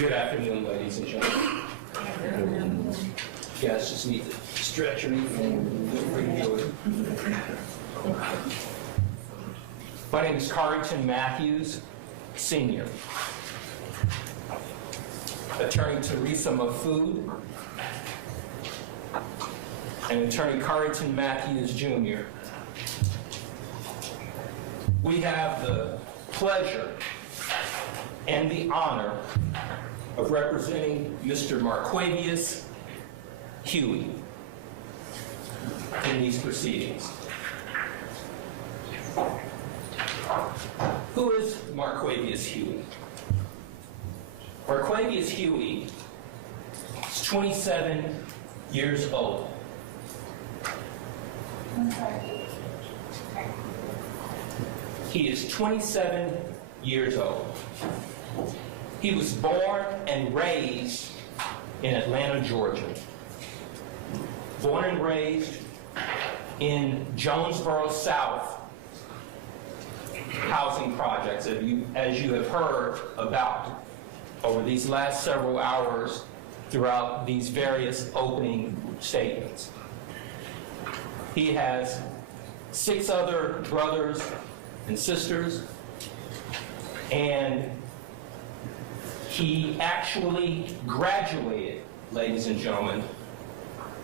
Good afternoon, ladies and gentlemen. You guys just need to stretch or anything. Feel free to do it. My name is Careton Matthews Sr. Attorney Teresa Mafood and Attorney Careton Matthews Jr. We have the pleasure and the honor of representing Mr. Marquavius Huey in these proceedings. Who is Marquavius Huey? Marquavius Huey is 27 years old. He is 27 years old. He was born and raised in Atlanta, Georgia. Born and raised in Jonesboro South housing projects, as you have heard about over these last several hours throughout these various opening statements. He has 6 other brothers and sisters, and he actually graduated, ladies and gentlemen,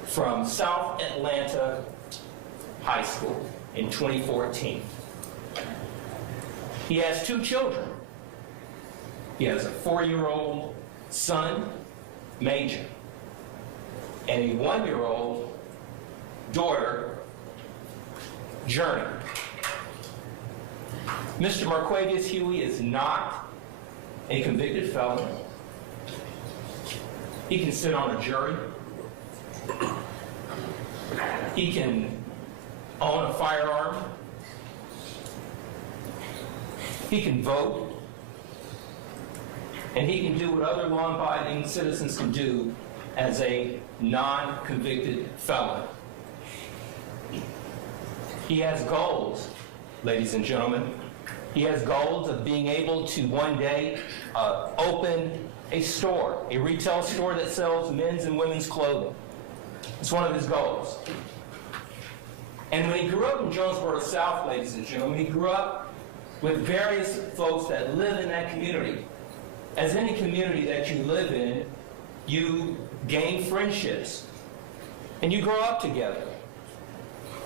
from South Atlanta High School in 2014. He has 2 children. He has a 4-year-old son, Major, and a 1-year-old daughter, Journey. Mr. Marquavius Huey is not a convicted felon. He can sit on a jury. He can own a firearm. He can vote. And he can do what other law-abiding citizens can do as a non-convicted felon. He has goals, ladies and gentlemen. He has goals of being able to one day open a store, a retail store that sells men's and women's clothing. It's one of his goals. And when he grew up in Jonesboro South, ladies and gentlemen, he grew up with various folks that live in that community. As any community that you live in, you gain friendships and you grow up together.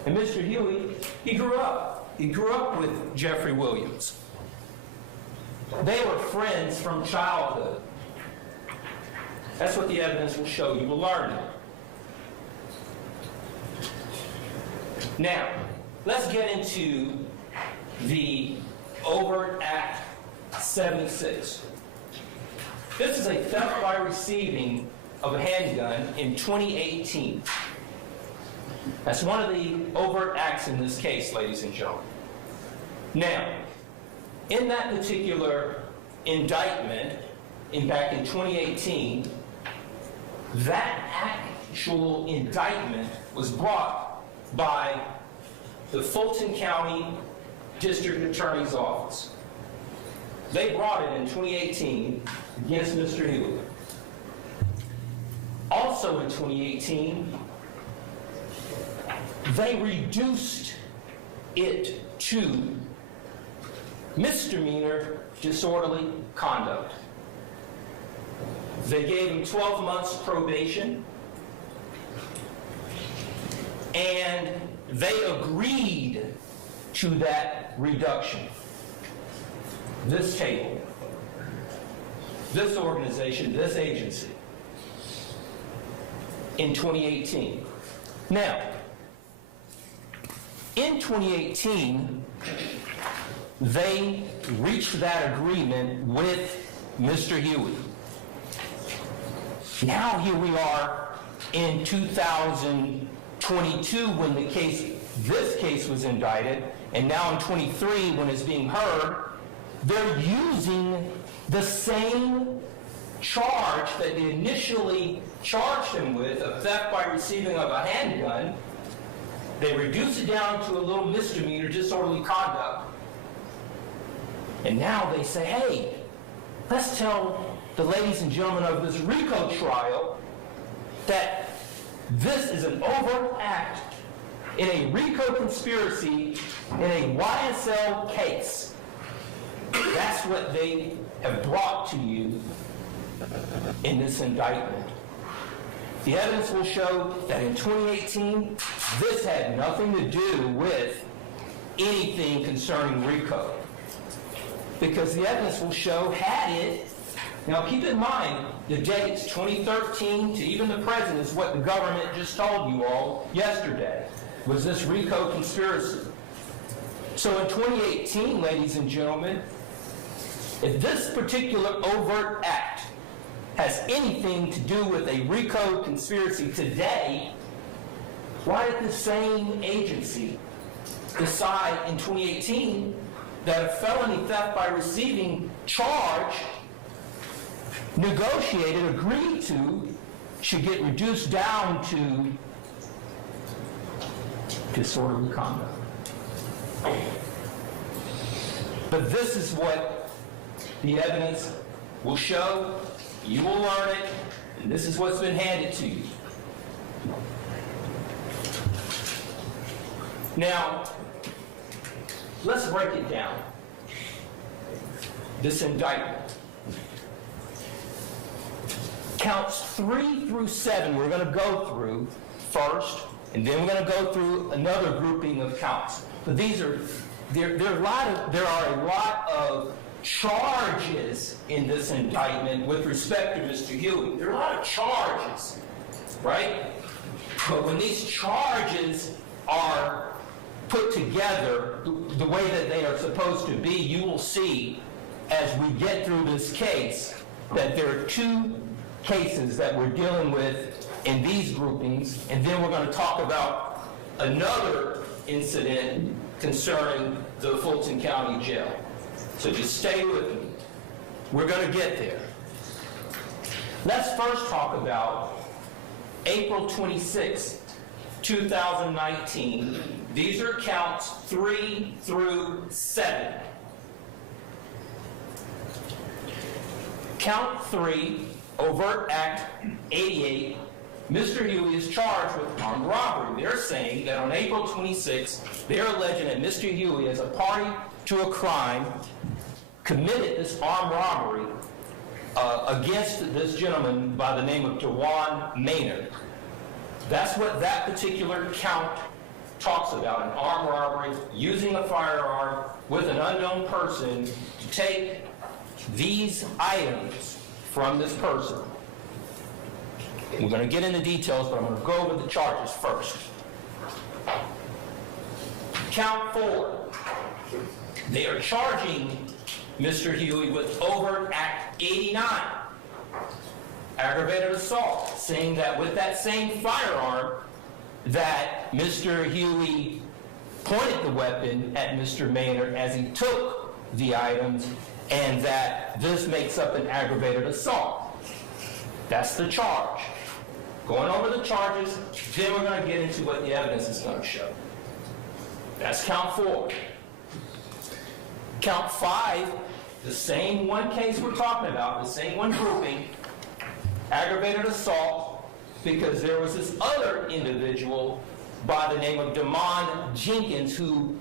And Mr. Huey, he grew up. He grew up with Jeffery Williams. They were friends from childhood. That's what the evidence will show. You will learn it. Now, let's get into the overt act 76. This is a theft by receiving of a handgun in 2018. That's one of the overt acts in this case, ladies and gentlemen. Now, in that particular indictment, back in 2018, that actual indictment was brought by the Fulton County District Attorney's Office. They brought it in 2018 against Mr. Huey. Also in 2018, they reduced it to misdemeanor disorderly conduct. They gave him 12 months probation, and they agreed to that reduction. This table, this organization, this agency, in 2018. Now, in 2018, they reached that agreement with Mr. Huey. Now here we are in 2022 when this case was indicted, and now in 23 when it's being heard, they're using the same charge that they initially charged him with, of theft by receiving of a handgun. They reduce it down to a little misdemeanor, disorderly conduct. And now they say, hey, let's tell the ladies and gentlemen of this RICO trial that this is an overt act in a RICO conspiracy in a YSL case. That's what they have brought to you in this indictment. The evidence will show that in 2018, this had nothing to do with anything concerning RICO. Because the evidence will show, had it, now keep in mind, the dates 2013 to even the present is what the government just told you all yesterday, was this RICO conspiracy. So in 2018, ladies and gentlemen, if this particular overt act has anything to do with a RICO conspiracy today, why did the same agency decide in 2018 that a felony theft by receiving charge negotiated, agreed to, should get reduced down to disorderly conduct? But this is what the evidence will show. You will learn it, and this is what's been handed to you. Now, let's break it down. This indictment. Counts 3 through 7 we're going to go through first, and then we're going to go through another grouping of counts. But these are there are a lot of charges in this indictment with respect to Mr. Huey. There are a lot of charges, right? But when these charges are put together the way that they are supposed to be, you will see as we get through this case that there are 2 cases that we're dealing with in these groupings, and then we're going to talk about another incident concerning the Fulton County Jail. So just stay with me. We're going to get there. Let's first talk about April 26, 2019. These are counts 3 through 7. Count 3, overt act 88, Mr. Huey is charged with armed robbery. They're saying that on April 26, they're alleging that Mr. Huey, as a party to a crime, committed this armed robbery against this gentleman by the name of DeJuan Maynard. That's what that particular count talks about, an armed robbery, using a firearm with an unknown person to take these items from this person. We're going to get into details, but I'm going to go over the charges first. Count 4. They are charging Mr. Huey with overt act 89, aggravated assault, saying that with that same firearm that Mr. Huey pointed the weapon at Mr. Maynard as he took the items, and that this makes up an aggravated assault. That's the charge. Going over the charges, then we're going to get into what the evidence is going to show. That's count 4. Count 5, the same one case we're talking about, the same one grouping, aggravated assault, because there was this other individual by the name of Damon Jenkins who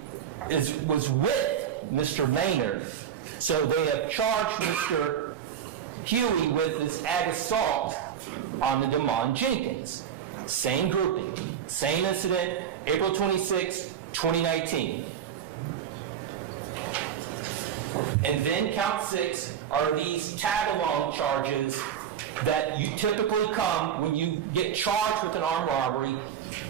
was with Mr. Maynard. So they have charged Mr. Huey with this ag assault on the Damon Jenkins. Same grouping, same incident, April 26, 2019. And then count 6 are these tag-along charges that you typically come when you get charged with an armed robbery.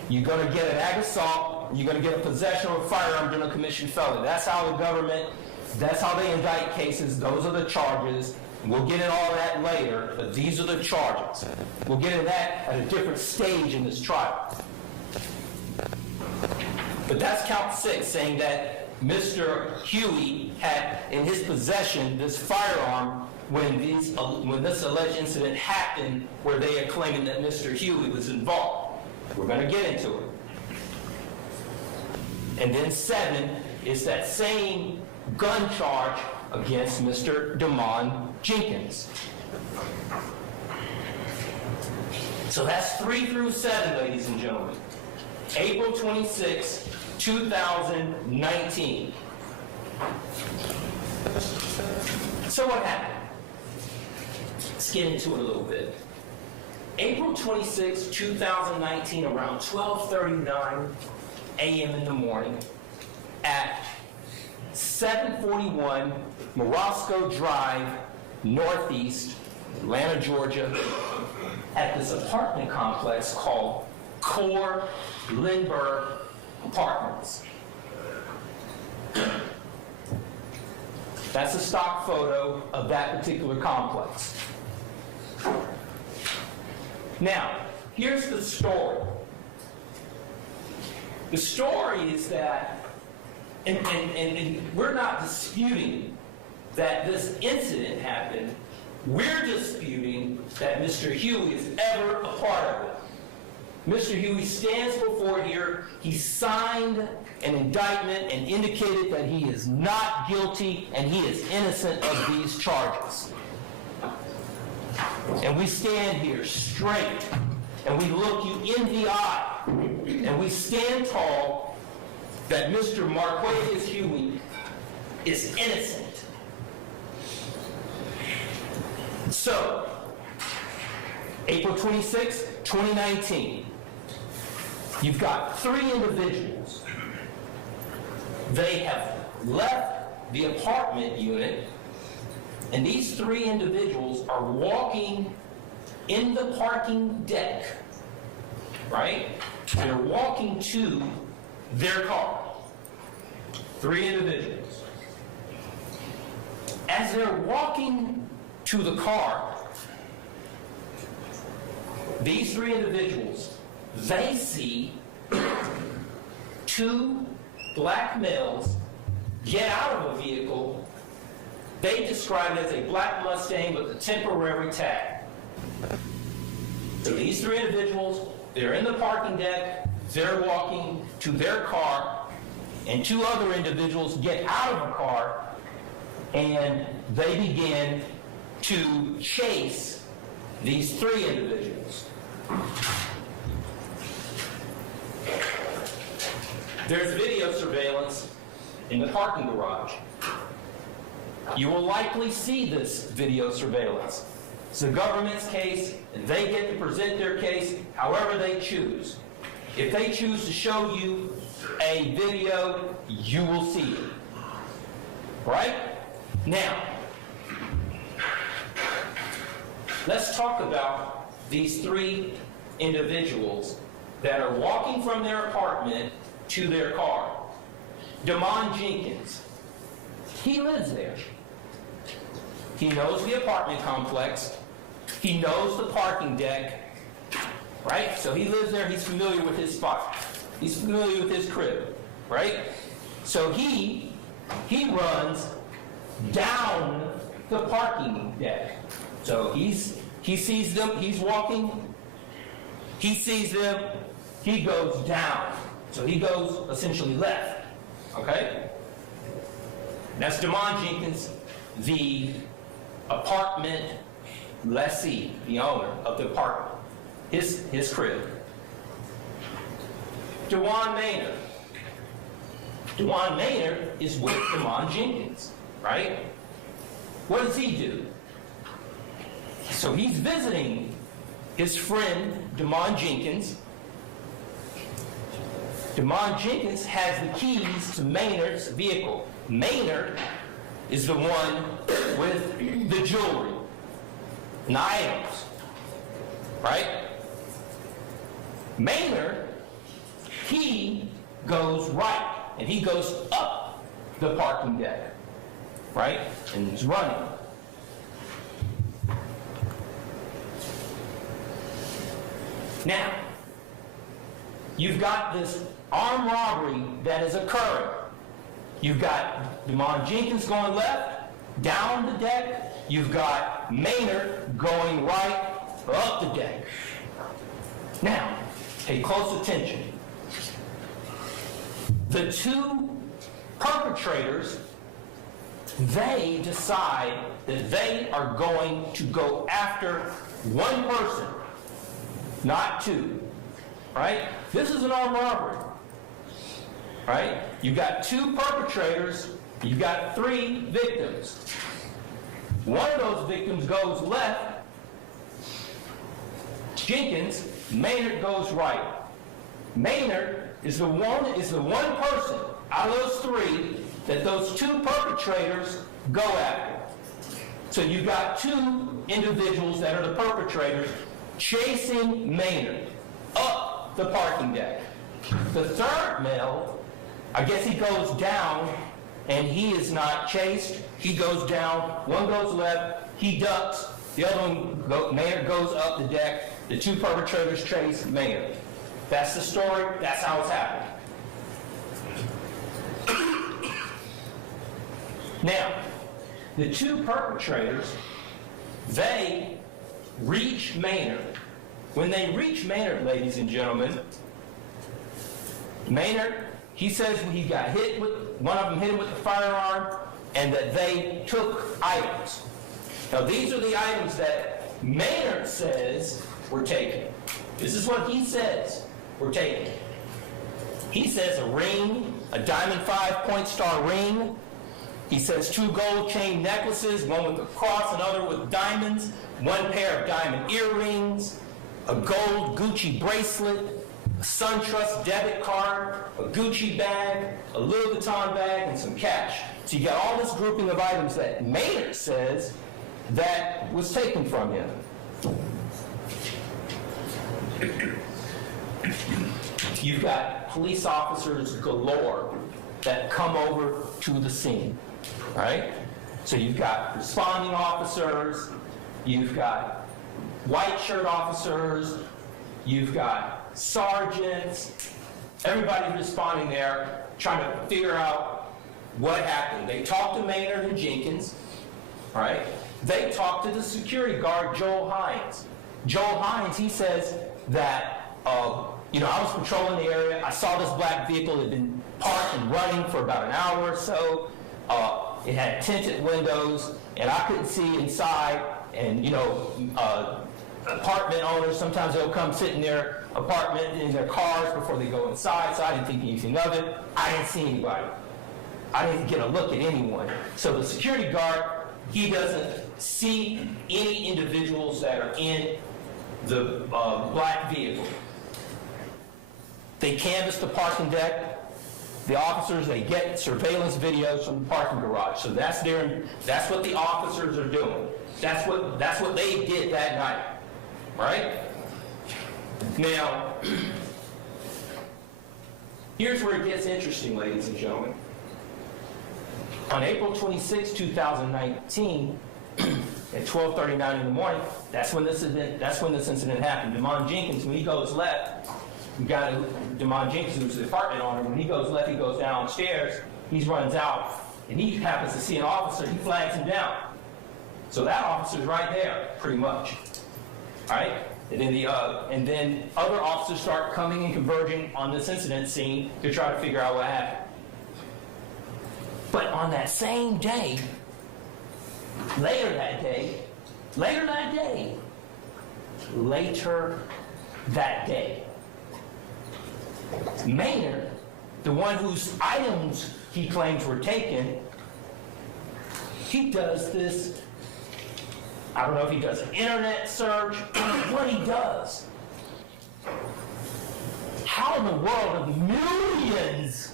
You're going to get an ag assault, you're going to get a possession of a firearm during a commissioned felony. That's how the government, that's how they indict cases. Those are the charges. We'll get into all that later, but these are the charges. We'll get into that at a different stage in this trial. But that's count 6, saying that Mr. Huey had in his possession this firearm when this alleged incident happened, where they are claiming that Mr. Huey was involved. We're going to get into it. And then 7 is that same gun charge against Mr. Damon Jenkins. So that's 3 through 7, ladies and gentlemen. April 26, 2019. So what happened? Let's get into it a little bit. April 26, 2019, around 12:39 a.m. in the morning, at 741 Morosco Drive, Northeast, Atlanta, Georgia, at this apartment complex called Core Lindbergh Apartments. That's a stock photo of that particular complex. Now, here's the story. The story is that, and we're not disputing that this incident happened. We're disputing that Mr. Huey is ever a part of it. Mr. Huey stands before here. He signed an indictment and indicated that he is not guilty and he is innocent of these charges. And we stand here straight and we look you in the eye and we stand tall that Mr. Marquavius Huey is innocent. So, April 26, 2019, you've got 3 individuals. They have left the apartment unit, and these 3 individuals are walking in the parking deck, right? They're walking to their car. 3 individuals. As they're walking to the car, these 3 individuals, they see 2 black males get out of a vehicle. They describe it as a black Mustang with a temporary tag. So these 3 individuals, they're in the parking deck, they're walking to their car, and 2 other individuals get out of the car and they begin to chase these 3 individuals. There's video surveillance in the parking garage. You will likely see this video surveillance. It's the government's case, and they get to present their case however they choose. If they choose to show you a video, you will see it. Right? Now, let's talk about these 3 individuals that are walking from their apartment to their car. Damon Jenkins, he lives there. He knows the apartment complex. He knows the parking deck, right? So he lives there. He's familiar with his spot. He's familiar with his crib, right? So he runs down the parking deck. So he sees them. He's walking. He sees them. He goes down. So he goes essentially left. Okay? That's Damon Jenkins, the apartment lessee, the owner of the apartment, his crib. DeJuan Maynard. DeJuan Maynard is with Damon Jenkins, right? What does he do? So he's visiting his friend, Damon Jenkins. Damon Jenkins has the keys to Maynard's vehicle. Maynard is the one with the jewelry and the items, right? Maynard, he goes right, and he goes up the parking deck, right? And he's running. Now, you've got this armed robbery that is occurring. You've got Damon Jenkins going left, down the deck. You've got Maynard going right, up the deck. Now, pay close attention. The 2 perpetrators they decide that they are going to go after one person, not two, right? This is an armed robbery, right? You've got two perpetrators, you've got three victims. One of those victims goes left, Jenkins, Maynard goes right. Maynard is the one person out of those three that those two perpetrators go after. So you've got two individuals that are the perpetrators chasing Maynard up the parking deck. The third male, I guess he goes down, and he is not chased. He goes down, one goes left, he ducks, the other one, Maynard goes up the deck, the two perpetrators chase Maynard. That's the story, that's how it's happening. Now, the two perpetrators, they reach Maynard. When they reach Maynard, ladies and gentlemen, Maynard, he says he got hit with, one of them hit him with a firearm, and that they took items. Now, these are the items that Maynard says were taken. This is what he says were taken. He says a ring, a diamond 5-point star ring. He says 2 gold chain necklaces, one with a cross, another with diamonds, 1 pair of diamond earrings, a gold Gucci bracelet, a SunTrust debit card, a Gucci bag, a Louis Vuitton bag, and some cash. So you got all this grouping of items that Maynard says that was taken from him. You've got police officers galore that come over to the scene, right? So you've got responding officers, you've got white shirt officers, you've got sergeants, everybody's responding there, trying to figure out what happened. They talked to Maynard and Jenkins, right? They talked to the security guard, Joel Hines. Joel Hines, he says that, I was patrolling the area. I saw this black vehicle that had been parked and running for about an hour or so. It had tinted windows, and I couldn't see inside. And, apartment owners, sometimes they'll come sit in their apartment, in their cars before they go inside, so I didn't think anything of it. I didn't see anybody. I didn't get a look at anyone. So the security guard, he doesn't see any individuals that are in the black vehicle. They canvass the parking deck. The officers, they get surveillance videos from the parking garage. So that's what the officers are doing. That's what they did that night, right? Now, here's where it gets interesting, ladies and gentlemen. On April 26, 2019, at 12:39 in the morning, that's when this incident happened. Demond Jenkins, when he goes left, Demond Jenkins, who's the apartment owner, when he goes left, he goes downstairs, he runs out, and he happens to see an officer, he flags him down. So that officer's right there, pretty much, all right? And then other officers start coming and converging on this incident scene to try to figure out what happened. But on that same day, later that day, Maynard, the one whose items he claims were taken, he does this, I don't know if he does an internet search, what he does. How in the world of millions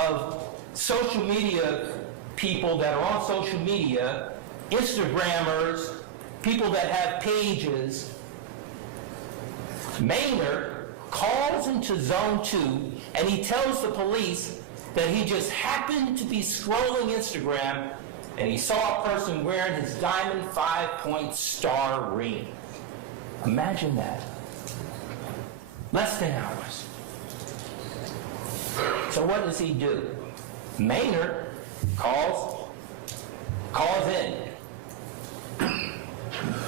of social media people that are on social media, Instagrammers, people that have pages, Maynard calls into Zone 2 and he tells the police that he just happened to be scrolling Instagram and he saw a person wearing his diamond 5-point star ring. Imagine that. Less than hours. So what does he do? Maynard calls in.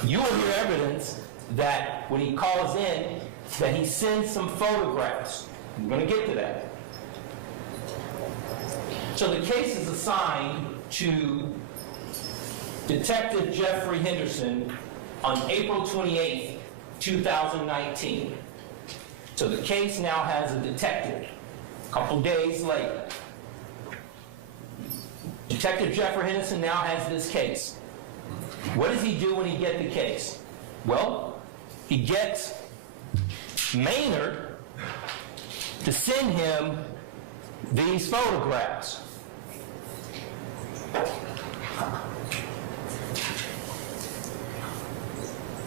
You will hear evidence that when he calls in, that he sends some photographs. I'm going to get to that. So the case is assigned to Detective Jeffery Henderson on April 28th, 2019. So the case now has a detective. A couple days later, Detective Jeffery Henderson now has this case. What does he do when he gets the case? Well, he gets Maynard to send him these photographs.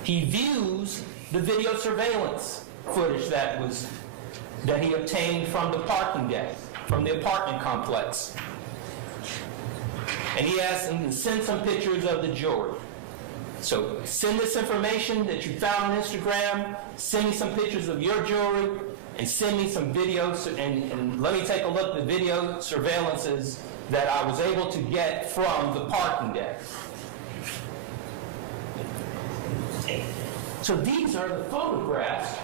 He views the video surveillance footage that he obtained from the parking deck, from the apartment complex. And he asks him to send some pictures of the jewelry. So send this information that you found on Instagram, send me some pictures of your jewelry, and send me some videos, and let me take a look at the video surveillances that I was able to get from the parking deck. So these are the photographs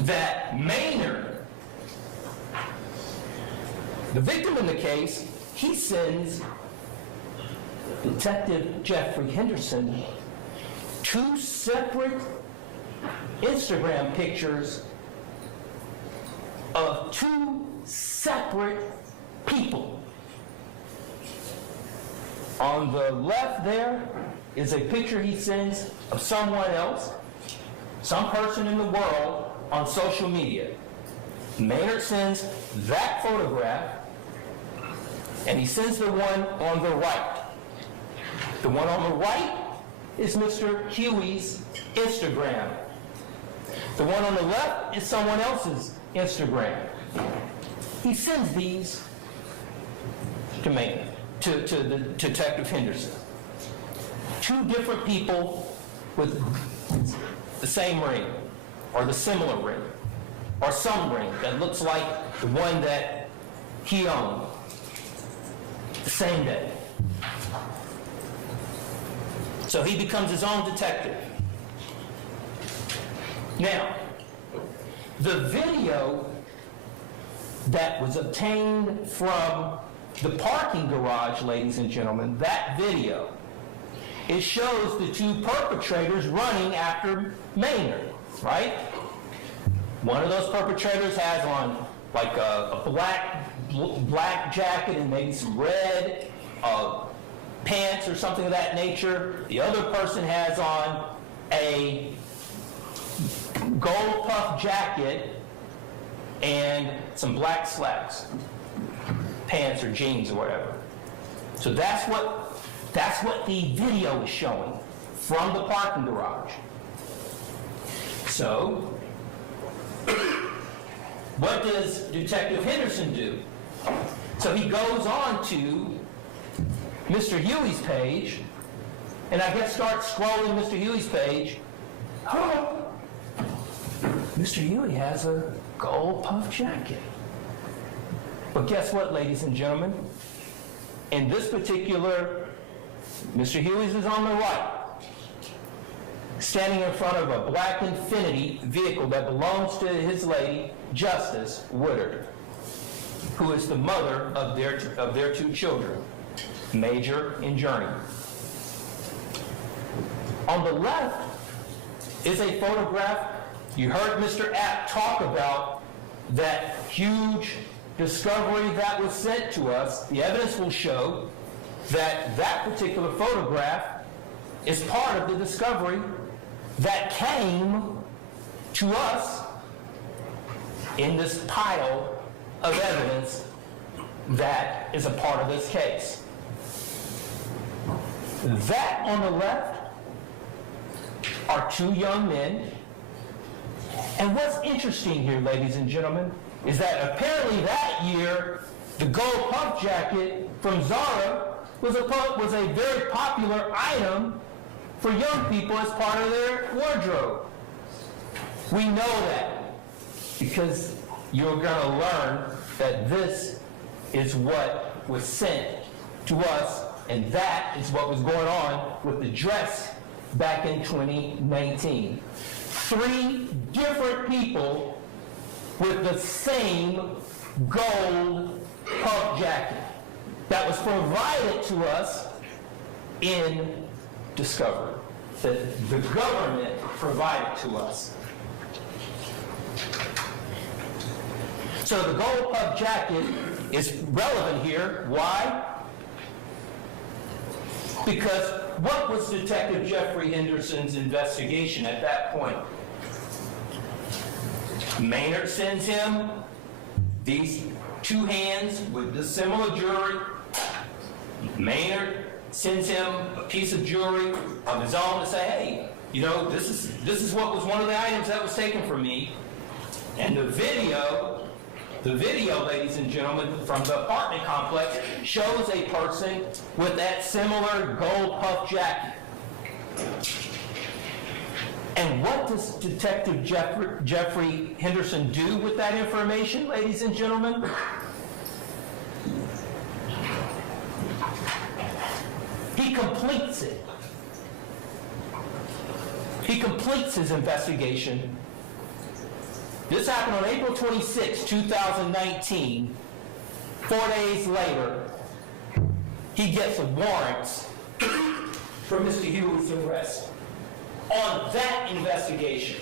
that Maynard, the victim in the case, he sends Detective Jeffery Henderson 2 separate Instagram pictures of 2 separate people. On the left there is a picture he sends of someone else, some person in the world on social media. Maynard sends that photograph, and he sends the one on the right. The one on the right is Mr. Huey's Instagram. The one on the left is someone else's Instagram. He sends these to Maynard, to the Detective Henderson. 2 different people with the same ring, or the similar ring, or some ring that looks like the one that he owned the same day. So he becomes his own detective. Now, the video that was obtained from the parking garage, ladies and gentlemen, that video, it shows the 2 perpetrators running after Maynard, right? One of those perpetrators has on like a black jacket and maybe some red pants or something of that nature. The other person has on a gold puff jacket and some black slacks, pants or jeans or whatever. So that's what the video is showing from the parking garage. So, what does Detective Henderson do? So he goes on to Mr. Huey's page, and I guess starts scrolling Mr. Huey's page. Oh, Mr. Huey has a gold puff jacket. But guess what, ladies and gentlemen? In this particular, Mr. Huey's is on the right, standing in front of a black Infiniti vehicle that belongs to his lady, Justice Woodard, who is the mother of their 2 children, Major and Journey. On the left is a photograph. You heard Mr. App talk about that huge discovery that was sent to us. The evidence will show that that particular photograph is part of the discovery that came to us in this pile of evidence that is a part of this case. That on the left are 2 young men. And what's interesting here, ladies and gentlemen, is that apparently that year, the gold puff jacket from Zara was a very popular item for young people as part of their wardrobe. We know that because you're going to learn that this is what was sent to us, and that is what was going on with the dress back in 2019. 3 different people with the same gold puff jacket. that was provided to us in discovery, that the government provided to us. So the gold puff jacket is relevant here. Why? Because what was Detective Jeffery Henderson's investigation at that point? Maynard sends him these two hands with the similar jewelry. Maynard sends him a piece of jewelry of his own to say, hey, you know, this is what was one of the items that was taken from me. And the video, ladies and gentlemen, from the apartment complex shows a person with that similar gold puff jacket. And what does Detective Jeffery Henderson do with that information, ladies and gentlemen? He completes it. He completes his investigation. This happened on April 26, 2019. 4 days later, he gets a warrant for Mr. Huey's arrest on that investigation.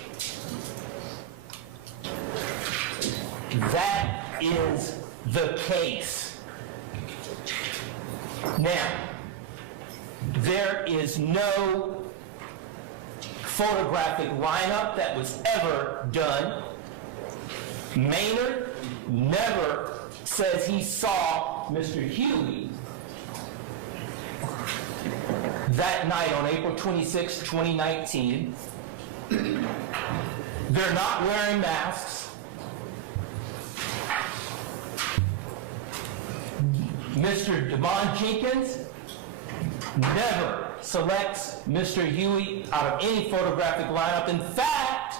That is the case. Now, there is no photographic lineup that was ever done. Maynard never says he saw Mr. Huey that night on April 26, 2019. They're not wearing masks. Mr. Devon Jenkins never selects Mr. Huey out of any photographic lineup. In fact,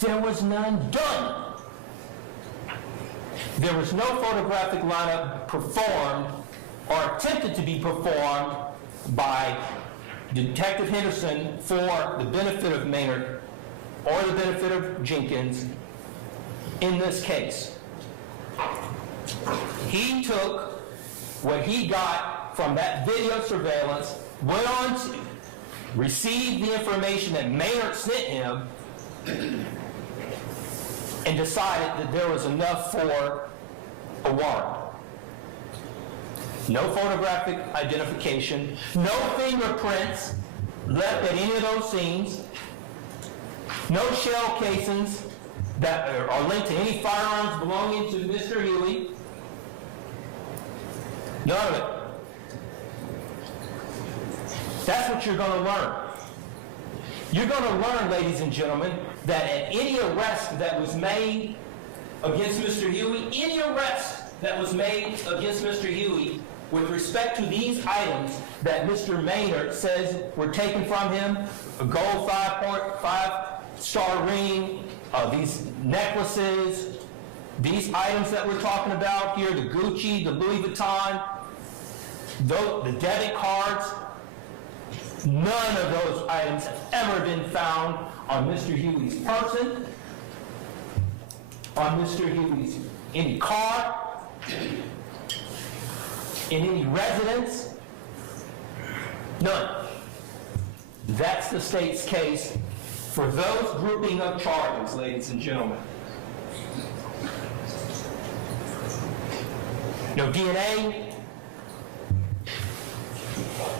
there was none done. There was no photographic lineup performed or attempted to be performed by Detective Henderson for the benefit of Maynard or the benefit of Jenkins in this case. He took what he got from that video surveillance, went on to receive the information that Maynard sent him, and decided that there was enough for a warrant. No photographic identification, no fingerprints left at any of those scenes, no shell casings that are linked to any firearms belonging to Mr. Huey. None of it. That's what you're going to learn. You're going to learn, ladies and gentlemen, that at any arrest that was made against Mr. Huey, any arrest that was made against Mr. Huey with respect to these items that Mr. Maynard says were taken from him, a gold 5.5-star ring, these necklaces, these items that we're talking about here, the Gucci, the Louis Vuitton, the debit cards, none of those items have ever been found on Mr. Huey's person, on Mr. Huey's any car, in any residence. None. That's the state's case for those grouping of charges, ladies and gentlemen. No DNA.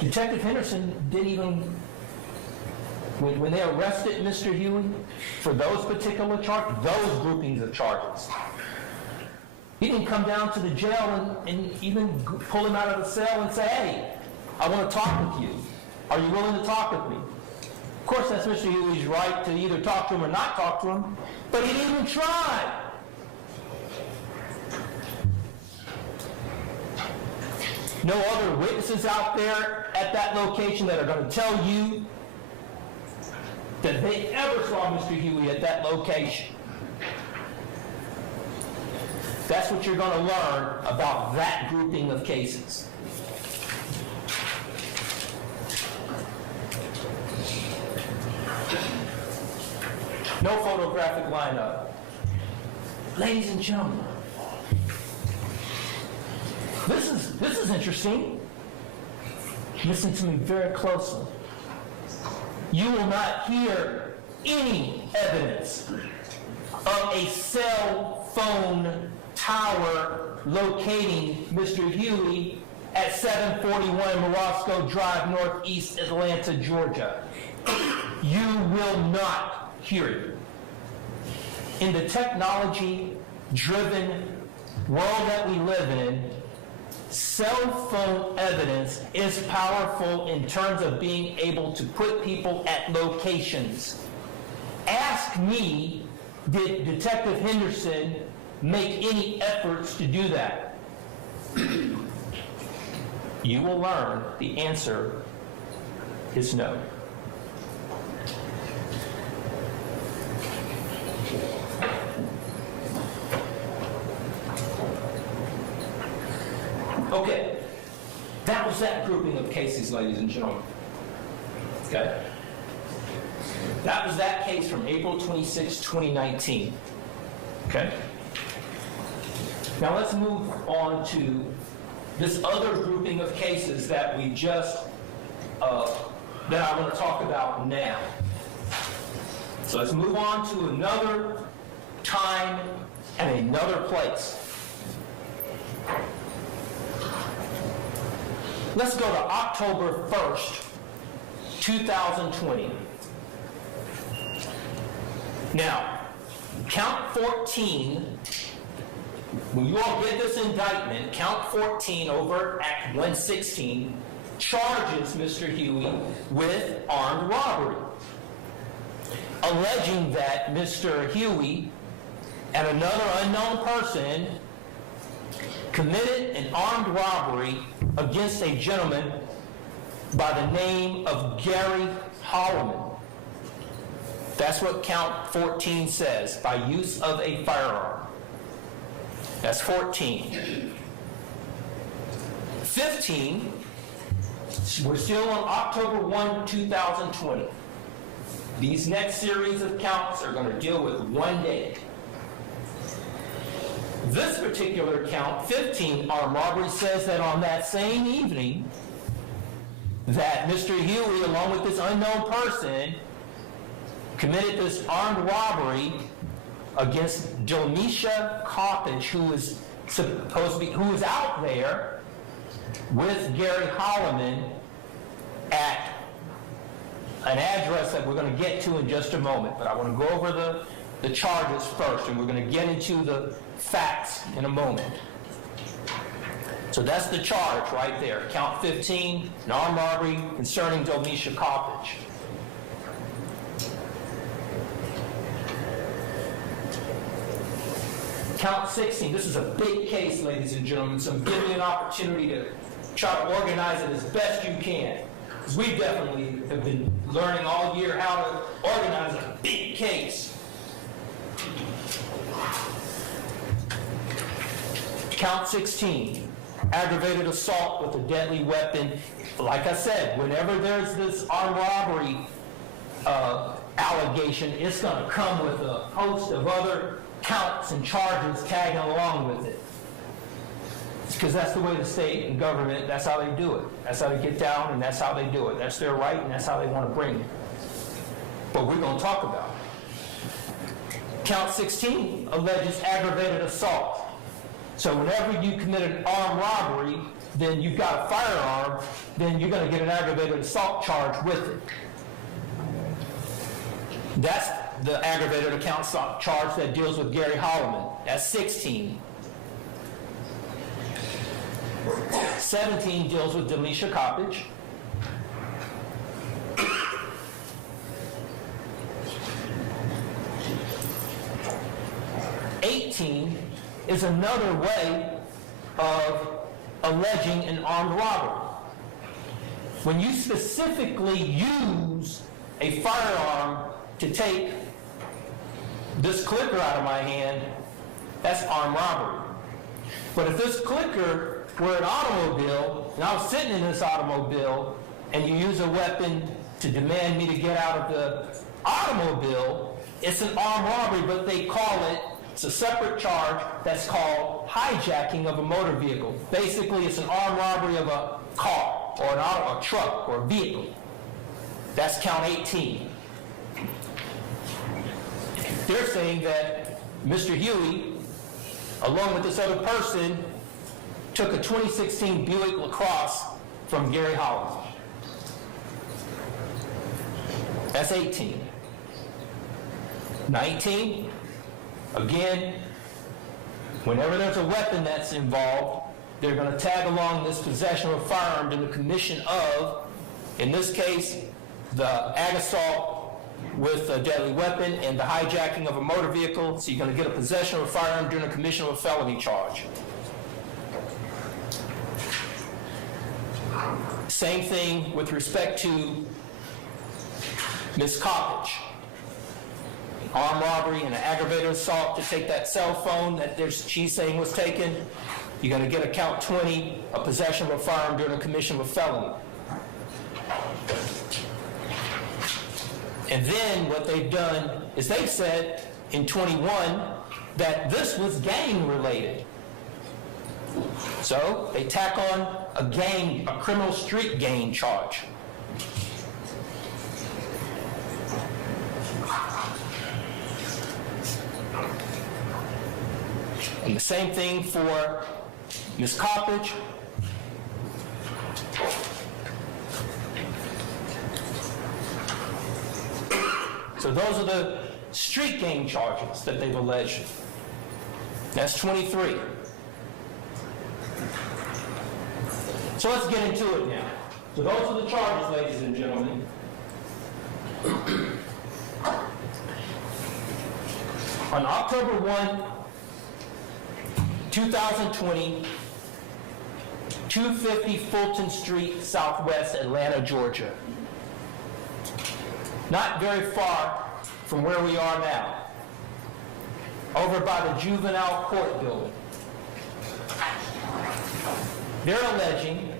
Detective Henderson didn't even, when they arrested Mr. Huey for those particular charges, those groupings of charges, he didn't come down to the jail and even pull him out of the cell and say, hey, I want to talk with you. Are you willing to talk with me? Of course, that's Mr. Huey's right to either talk to him or not talk to him, but he didn't even try. No other witnesses out there at that location that are going to tell you that they ever saw Mr. Huey at that location. That's what you're going to learn about that grouping of cases. No photographic lineup. Ladies and gentlemen, this is This is interesting. Listen to me very closely. You will not hear any evidence of a cell phone tower locating Mr. Huey at 741 Morosco Drive, Northeast Atlanta, Georgia. You will not hear it. In the technology-driven world that we live in, cell phone evidence is powerful in terms of being able to put people at locations. Ask me, did Detective Henderson make any efforts to do that? You will learn the answer is no. Okay, that was that grouping of cases, ladies and gentlemen. Okay? That was that case from April 26, 2019. Okay? Now let's move on to this other grouping of cases that we just, that I want to talk about now. So let's move on to another time and another place. Let's go to October 1st, 2020. Now, count 14, when you all get this indictment, count 14 over Act 116 charges Mr. Huey with armed robbery, alleging that Mr. Huey and another unknown person committed an armed robbery against a gentleman by the name of Gary Holloman. That's what count 14 says, by use of a firearm. That's 14. 15, we're still on October 1, 2020. These next series of counts are going to deal with one day. This particular count, 15, armed robbery, says that on that same evening that Mr. Huey, along with this unknown person, committed this armed robbery against Delmisha Coppage, who is out there with Gary Holloman at an address that we're going to get to in just a moment. But I want to go over the charges first, and we're going to get into the facts in a moment. So that's the charge right there. Count 15, an armed robbery concerning Delmisha Coppage. Count 16, this is a big case, ladies and gentlemen, so I'm giving you an opportunity to try to organize it as best you can. Because we definitely have been learning all year how to organize a big case. Count 16, aggravated assault with a deadly weapon. Like I said, whenever there's this armed robbery allegation, it's going to come with a host of other counts and charges tagging along with it. Because that's the way the state and government, that's how they do it. That's how they get down, and that's how they do it. That's their right, and that's how they want to bring it. But we're going to talk about it. Count 16 alleges aggravated assault. So whenever you commit an armed robbery, then you've got a firearm, then you're going to get an aggravated assault charge with it. That's the aggravated account charge that deals with Gary Holloman. That's 16. 17 deals with Delmisha Coppage. 18 is another way of alleging an armed robbery. When you specifically use a firearm to take this clicker out of my hand, that's armed robbery. But if this clicker were an automobile, and I was sitting in this automobile, and you use a weapon to demand me to get out of the automobile, it's an armed robbery, but they call it It's a separate charge that's called hijacking of a motor vehicle. Basically, it's an armed robbery of a car or a truck or a vehicle. That's count 18. They're saying that Mr. Huey, along with this other person, took a 2016 Buick LaCrosse from Gary Holland. That's 18. 19, again, whenever there's a weapon that's involved, they're going to tag along this possession of a firearm to the commission of, in this case, the ag assault with a deadly weapon and the hijacking of a motor vehicle. So you're going to get a possession of a firearm during the commission of a felony charge. Same thing with respect to Ms. Coppage. Armed robbery and an aggravated assault to take that cell phone that she's saying was taken. You're going to get a count 20, a possession of a firearm during the commission of a felony. And then what they've done is they've said in 21 that this was gang related. So they tack on a criminal street gang charge. And the same thing for Ms. Coppage. So those are the street gang charges that they've alleged. That's 23. So let's get into it now. So those are the charges, ladies and gentlemen. On October 1, 2020, 250 Fulton Street, Southwest Atlanta, Georgia. Not very far from where we are now, over by the juvenile court building. They're alleging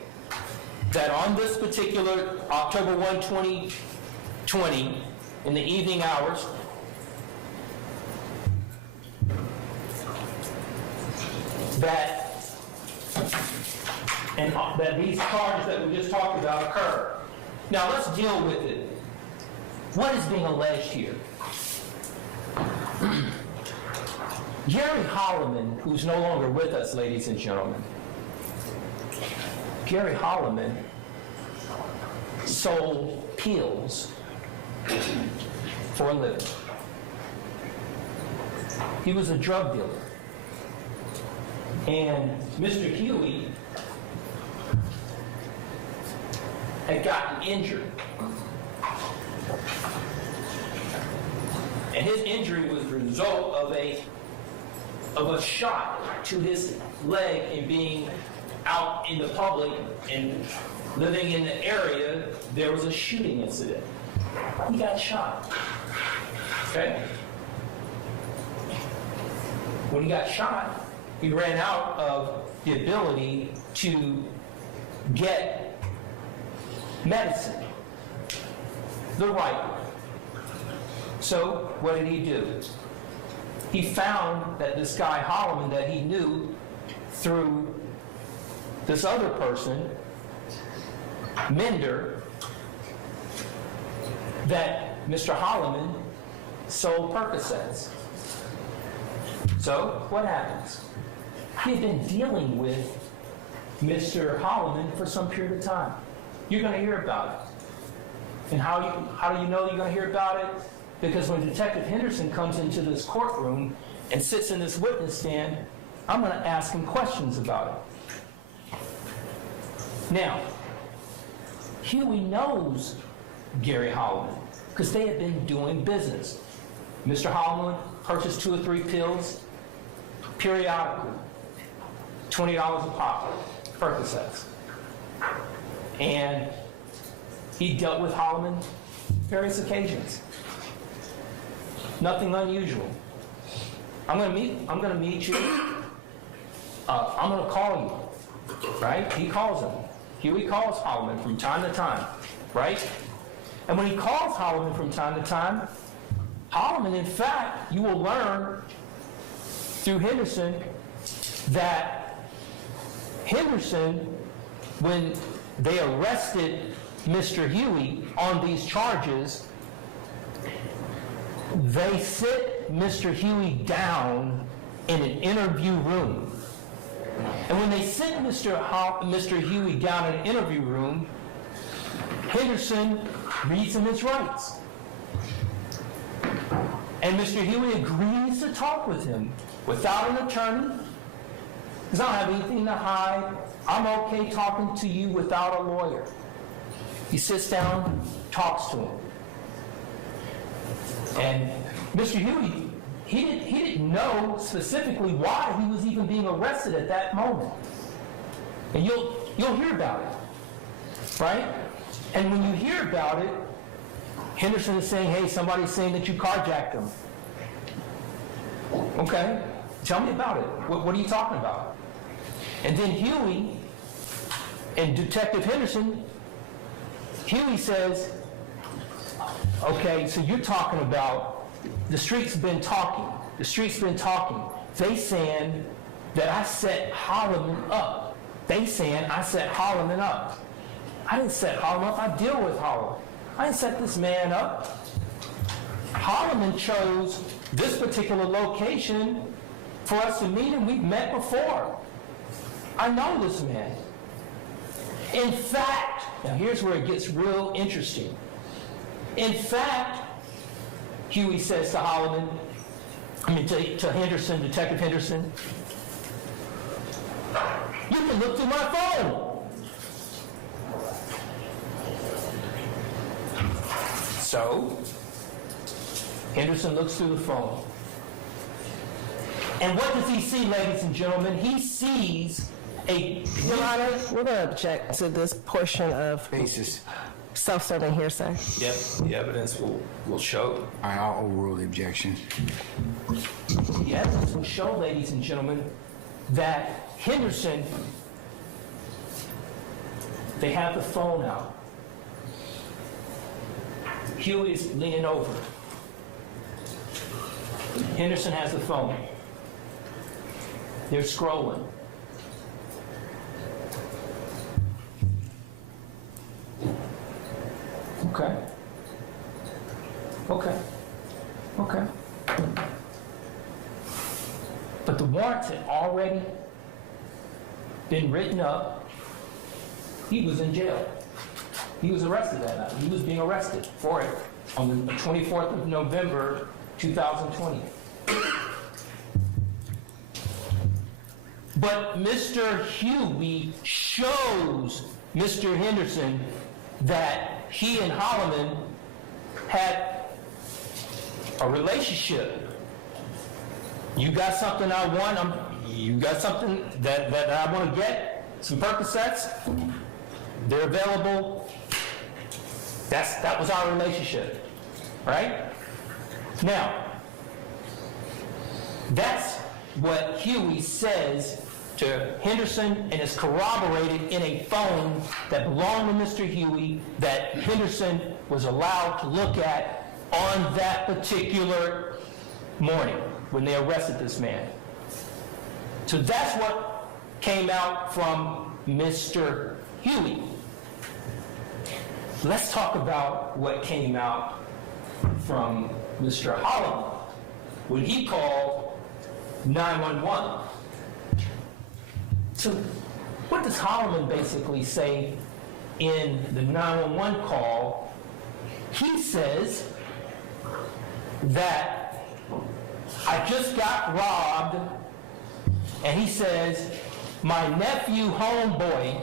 that on this particular October 1, 2020, in the evening hours, that these charges that we just talked about occur. Now let's deal with it. What is being alleged here? Gary Holloman, who's no longer with us, ladies and gentlemen. Gary Holloman sold pills for a living. He was a drug dealer. And Mr. Huey had gotten injured. And his injury was the result of a shot to his leg in being out in the public and living in the area. There was a shooting incident. He got shot. Okay? When he got shot, he ran out of the ability to get medicine the right way. So what did he do? He found that this guy Holloman that he knew through this other person, Mender, that Mr. Holloman sold Percocets. So what happens? He had been dealing with Mr. Holloman for some period of time. You're going to hear about it. And how do you know you're going to hear about it? Because when Detective Henderson comes into this courtroom and sits in this witness stand, I'm going to ask him questions about it. Now, Huey knows Gary Holloman because they had been doing business. Mr. Holloman purchased 2 or 3 pills periodically, $20 a pop, Percocets. And he dealt with Holloman various occasions. Nothing unusual. I'm going to meet you. I'm going to call you. Right? He calls him. Huey calls Holloman from time to time. Right? And when he calls Holloman from time to time, Holloman, in fact, you will learn, through Henderson that Henderson, when they arrested Mr. Huey on these charges, they sit Mr. Huey down in an interview room. And when they sit Mr. Huey down in an interview room, Henderson reads him his rights. And Mr. Huey agrees to talk with him without an attorney, because I don't have anything to hide. I'm okay talking to you without a lawyer. He sits down, talks to him. And Mr. Huey, he didn't know specifically why he was even being arrested at that moment. And you'll hear about it, right? And when you hear about it, Henderson is saying, hey, somebody's saying that you carjacked him. Okay, tell me about it. What are you talking about? And then Huey and Detective Henderson, Huey says, okay, so you're talking about the streets been talking. The streets been talking. They saying that I set Holloman up. They saying I set Holloman up. I didn't set Holloman up. I deal with Holloman. I didn't set this man up. Holloman chose this particular location for us to meet, and we've met before. I know this man. In fact, now here's where it gets real interesting. In fact, Huey says to Holloman, to Henderson, Detective Henderson, you can look through my phone. So, Henderson looks through the phone. And what does he see, ladies and gentlemen? He sees Your Honor, we're going to object to this portion of self-serving hearsay. Yep, the evidence will show. I'll overrule the objection. The evidence will show, ladies and gentlemen, that Henderson, they have the phone out. Huey is leaning over. Henderson has the phone. They're scrolling. Okay. But the warrants had already been written up. He was in jail. He was arrested that night. He was being arrested for it on the 24th of November, 2020. But Mr. Huey shows Mr. Henderson that he and Holloman had a relationship. You got something I want, you got something that I want to get, some Percocets, they're available. That was our relationship, right? Now, that's what Huey says to Henderson, and is corroborated in a phone that belonged to Mr. Huey that Henderson was allowed to look at on that particular morning when they arrested this man. So that's what came out from Mr. Huey. Let's talk about what came out from Mr. Holloman when he called 911. So what does Holloman basically say in the 911 call? He says that I just got robbed, and he says my nephew homeboy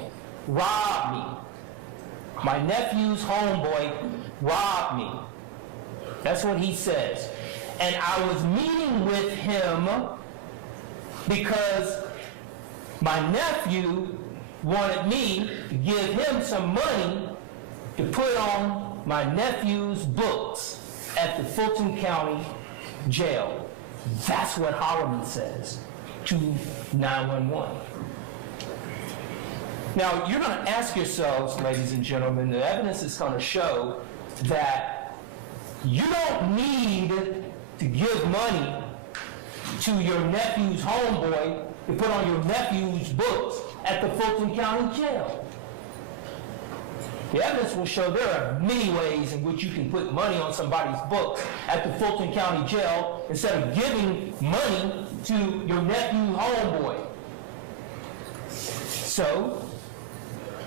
robbed me. My nephew's homeboy robbed me. That's what he says. And I was meeting with him because my nephew wanted me to give him some money to put on my nephew's books at the Fulton County Jail. That's what Holloman says to 911. Now, you're going to ask yourselves, ladies and gentlemen, the evidence is going to show that you don't need to give money to your nephew's homeboy to put on your nephew's books at the Fulton County Jail. The evidence will show there are many ways in which you can put money on somebody's books at the Fulton County Jail instead of giving money to your nephew's homeboy. So,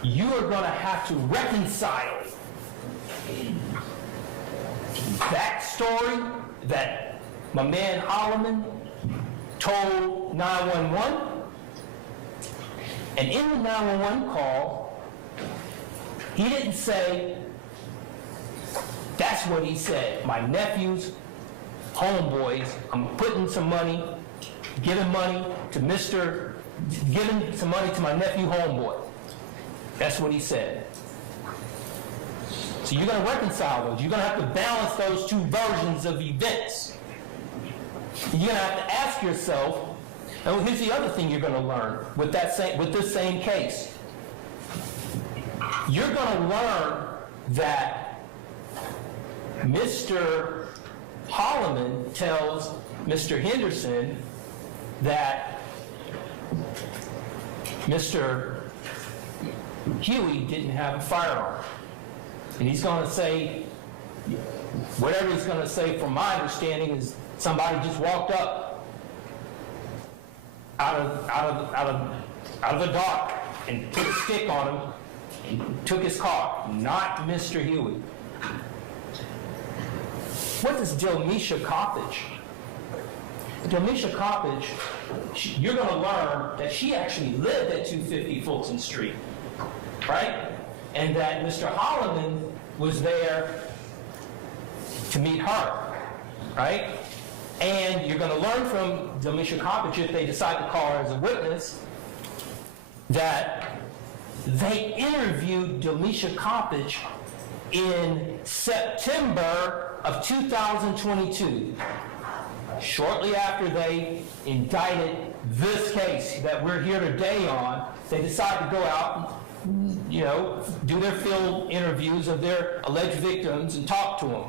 you are going to have to reconcile that story that my man Holloman told 911, and in the 911 call, he didn't say, that's what he said, my nephew's homeboys, I'm putting some money, giving money to giving some money to my nephew homeboy. That's what he said. So you're going to reconcile those. You're going to have to balance those two versions of events. You're going to have to ask yourself, and here's the other thing you're going to learn with this same case. You're going to learn that Mr. Holloman tells Mr. Henderson that Mr. Huey didn't have a firearm. And he's going to say, whatever he's going to say from my understanding is somebody just walked up out of the dark and put a stick on him and took his car, not Mr. Huey. What does Delmisha Coppage? Delmisha Coppage, you're going to learn that she actually lived at 250 Fulton Street, right? And that Mr. Holloman was there to meet her, right? And you're going to learn from Delmisha Coppage, if they decide to call her as a witness, that they interviewed Delmisha Coppage in September of 2022. Shortly after they indicted this case that we're here today on, they decided to go out and, do their field interviews of their alleged victims and talk to them.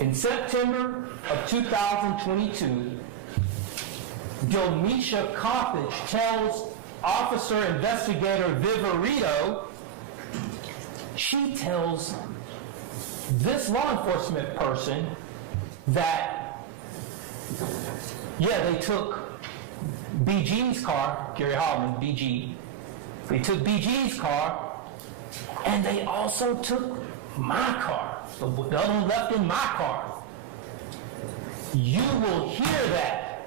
In September of 2022, Delmisha Coppage tells Officer Investigator Viverito, she tells this law enforcement person that, they took BG's car, Gary Holloman, BG. They took BG's car, and they also took my car, the other one left in my car. You will hear that.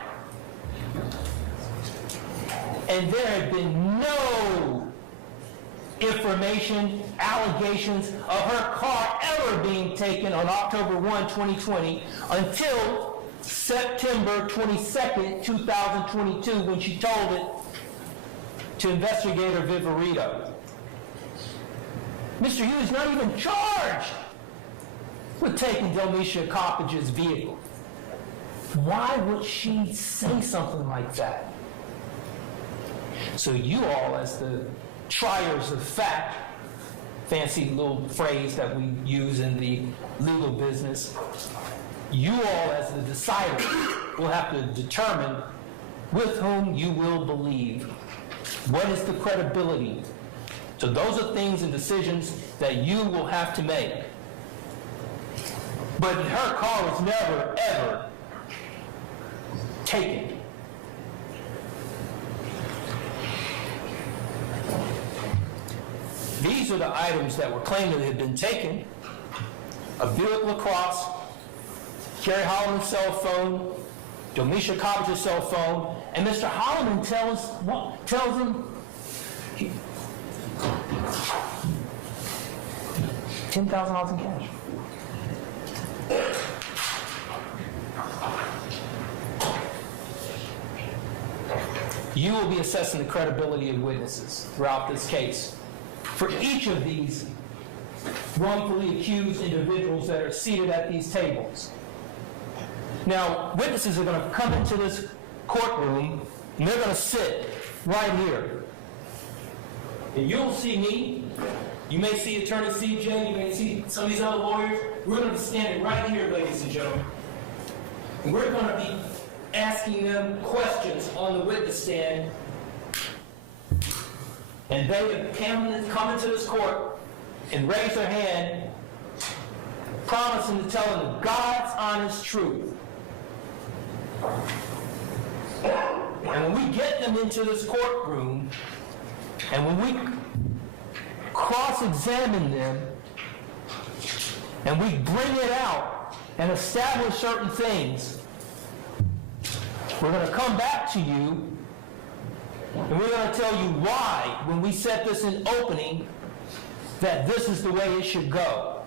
And there had been no information, allegations of her car ever being taken on October 1, 2020 until September 22nd, 2022, when she told it to Investigator Viverito. Mr. Huey's not even charged with taking Delmisha Coppage's vehicle. Why would she say something like that? So you all, as the triers of fact, fancy little phrase that we use in the legal business, you all, as the deciders, will have to determine with whom you will believe. What is the credibility? So those are things and decisions that you will have to make. But her car was never, ever taken. These are the items that were claimed to have been taken: a Buick LaCrosse, Kerry Holloman's cell phone, Delmisha Coppage's cell phone, and Mr. Holloman tells him $10,000 in cash. You will be assessing the credibility of witnesses throughout this case. For each of these wrongfully accused individuals that are seated at these tables. Now, witnesses are going to come into this courtroom, and they're going to sit right here. And you'll see me. You may see Attorney CJ. You may see some of these other lawyers. We're going to be standing right here, ladies and gentlemen. And we're going to be asking them questions on the witness stand. And they have come into this court and raised their hand, promising to tell them God's honest truth. And when we get them into this courtroom, and when we cross-examine them, and we bring it out and establish certain things, we're going to come back to you, and we're going to tell you why, when we set this in opening, that this is the way it should go.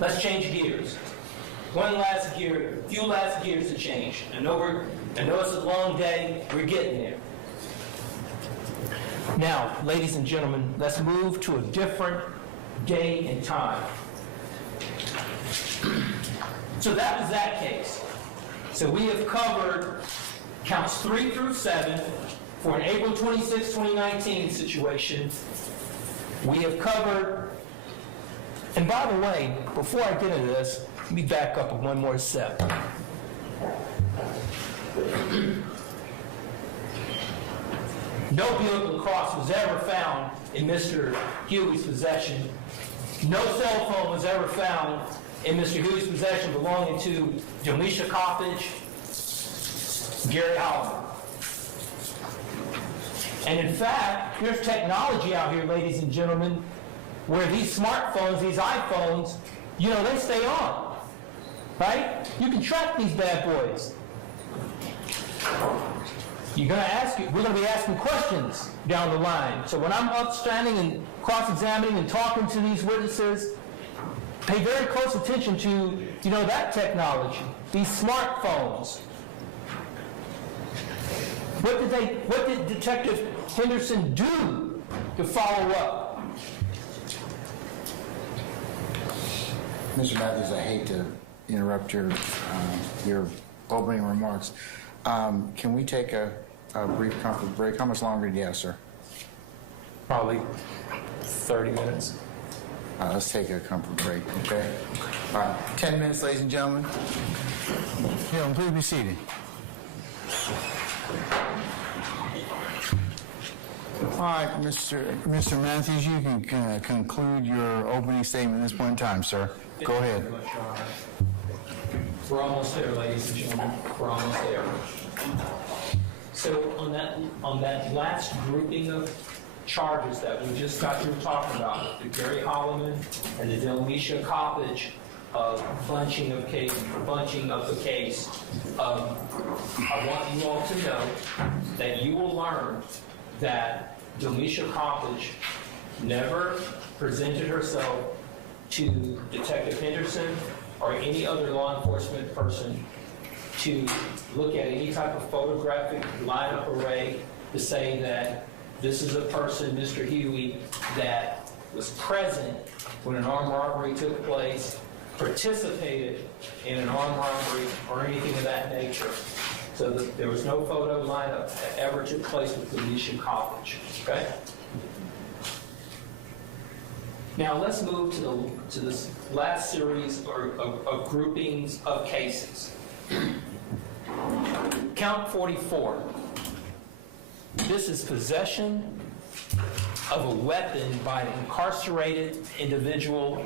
Let's change gears. Few last gears to change. I know it's a long day. We're getting there. Now, ladies and gentlemen, let's move to a different day and time. So that was that case. So we have covered counts 3 through 7 for an April 26, 2019 situation. We have covered, and by the way, before I get into this, let me back up one more step. No vehicle cross was ever found in Mr. Huey's possession. No cell phone was ever found in Mr. Huey's possession belonging to Delisha Coppage, Gary Holliman. And in fact, there's technology out here, ladies and gentlemen, where these smartphones, these iPhones, they stay on, right? You can track these bad boys. We're going to be asking questions down the line. So when I'm up standing and cross-examining and talking to these witnesses, pay very close attention to, that technology, these smartphones. What did Detective Henderson do to follow up? Mr. Matthews, I hate to interrupt your opening remarks. Can we take a brief comfort break? How much longer do you have, sir? Probably 30 minutes. Let's take a comfort break, okay? 10 minutes, ladies and gentlemen. Please be seated. All right, Mr. Matthews, you can conclude your opening statement at this point in time, sir. Go ahead. Thank you very much, Your Honor. We're almost there, ladies and gentlemen. We're almost there. So on that last grouping of charges that we just got through talking about, the Gary Holliman and the Delisha Coppage bunching of the case, I want you all to know that you will learn that Delisha Coppage never presented herself to Detective Henderson or any other law enforcement person to look at any type of photographic lineup array to say that this is a person, Mr. Huey, that was present when an armed robbery took place, participated in an armed robbery, or anything of that nature. So there was no photo lineup that ever took place with Delisha Coppage. Okay? Now let's move to this last series of groupings of cases. Count 44. This is possession of a weapon by an incarcerated individual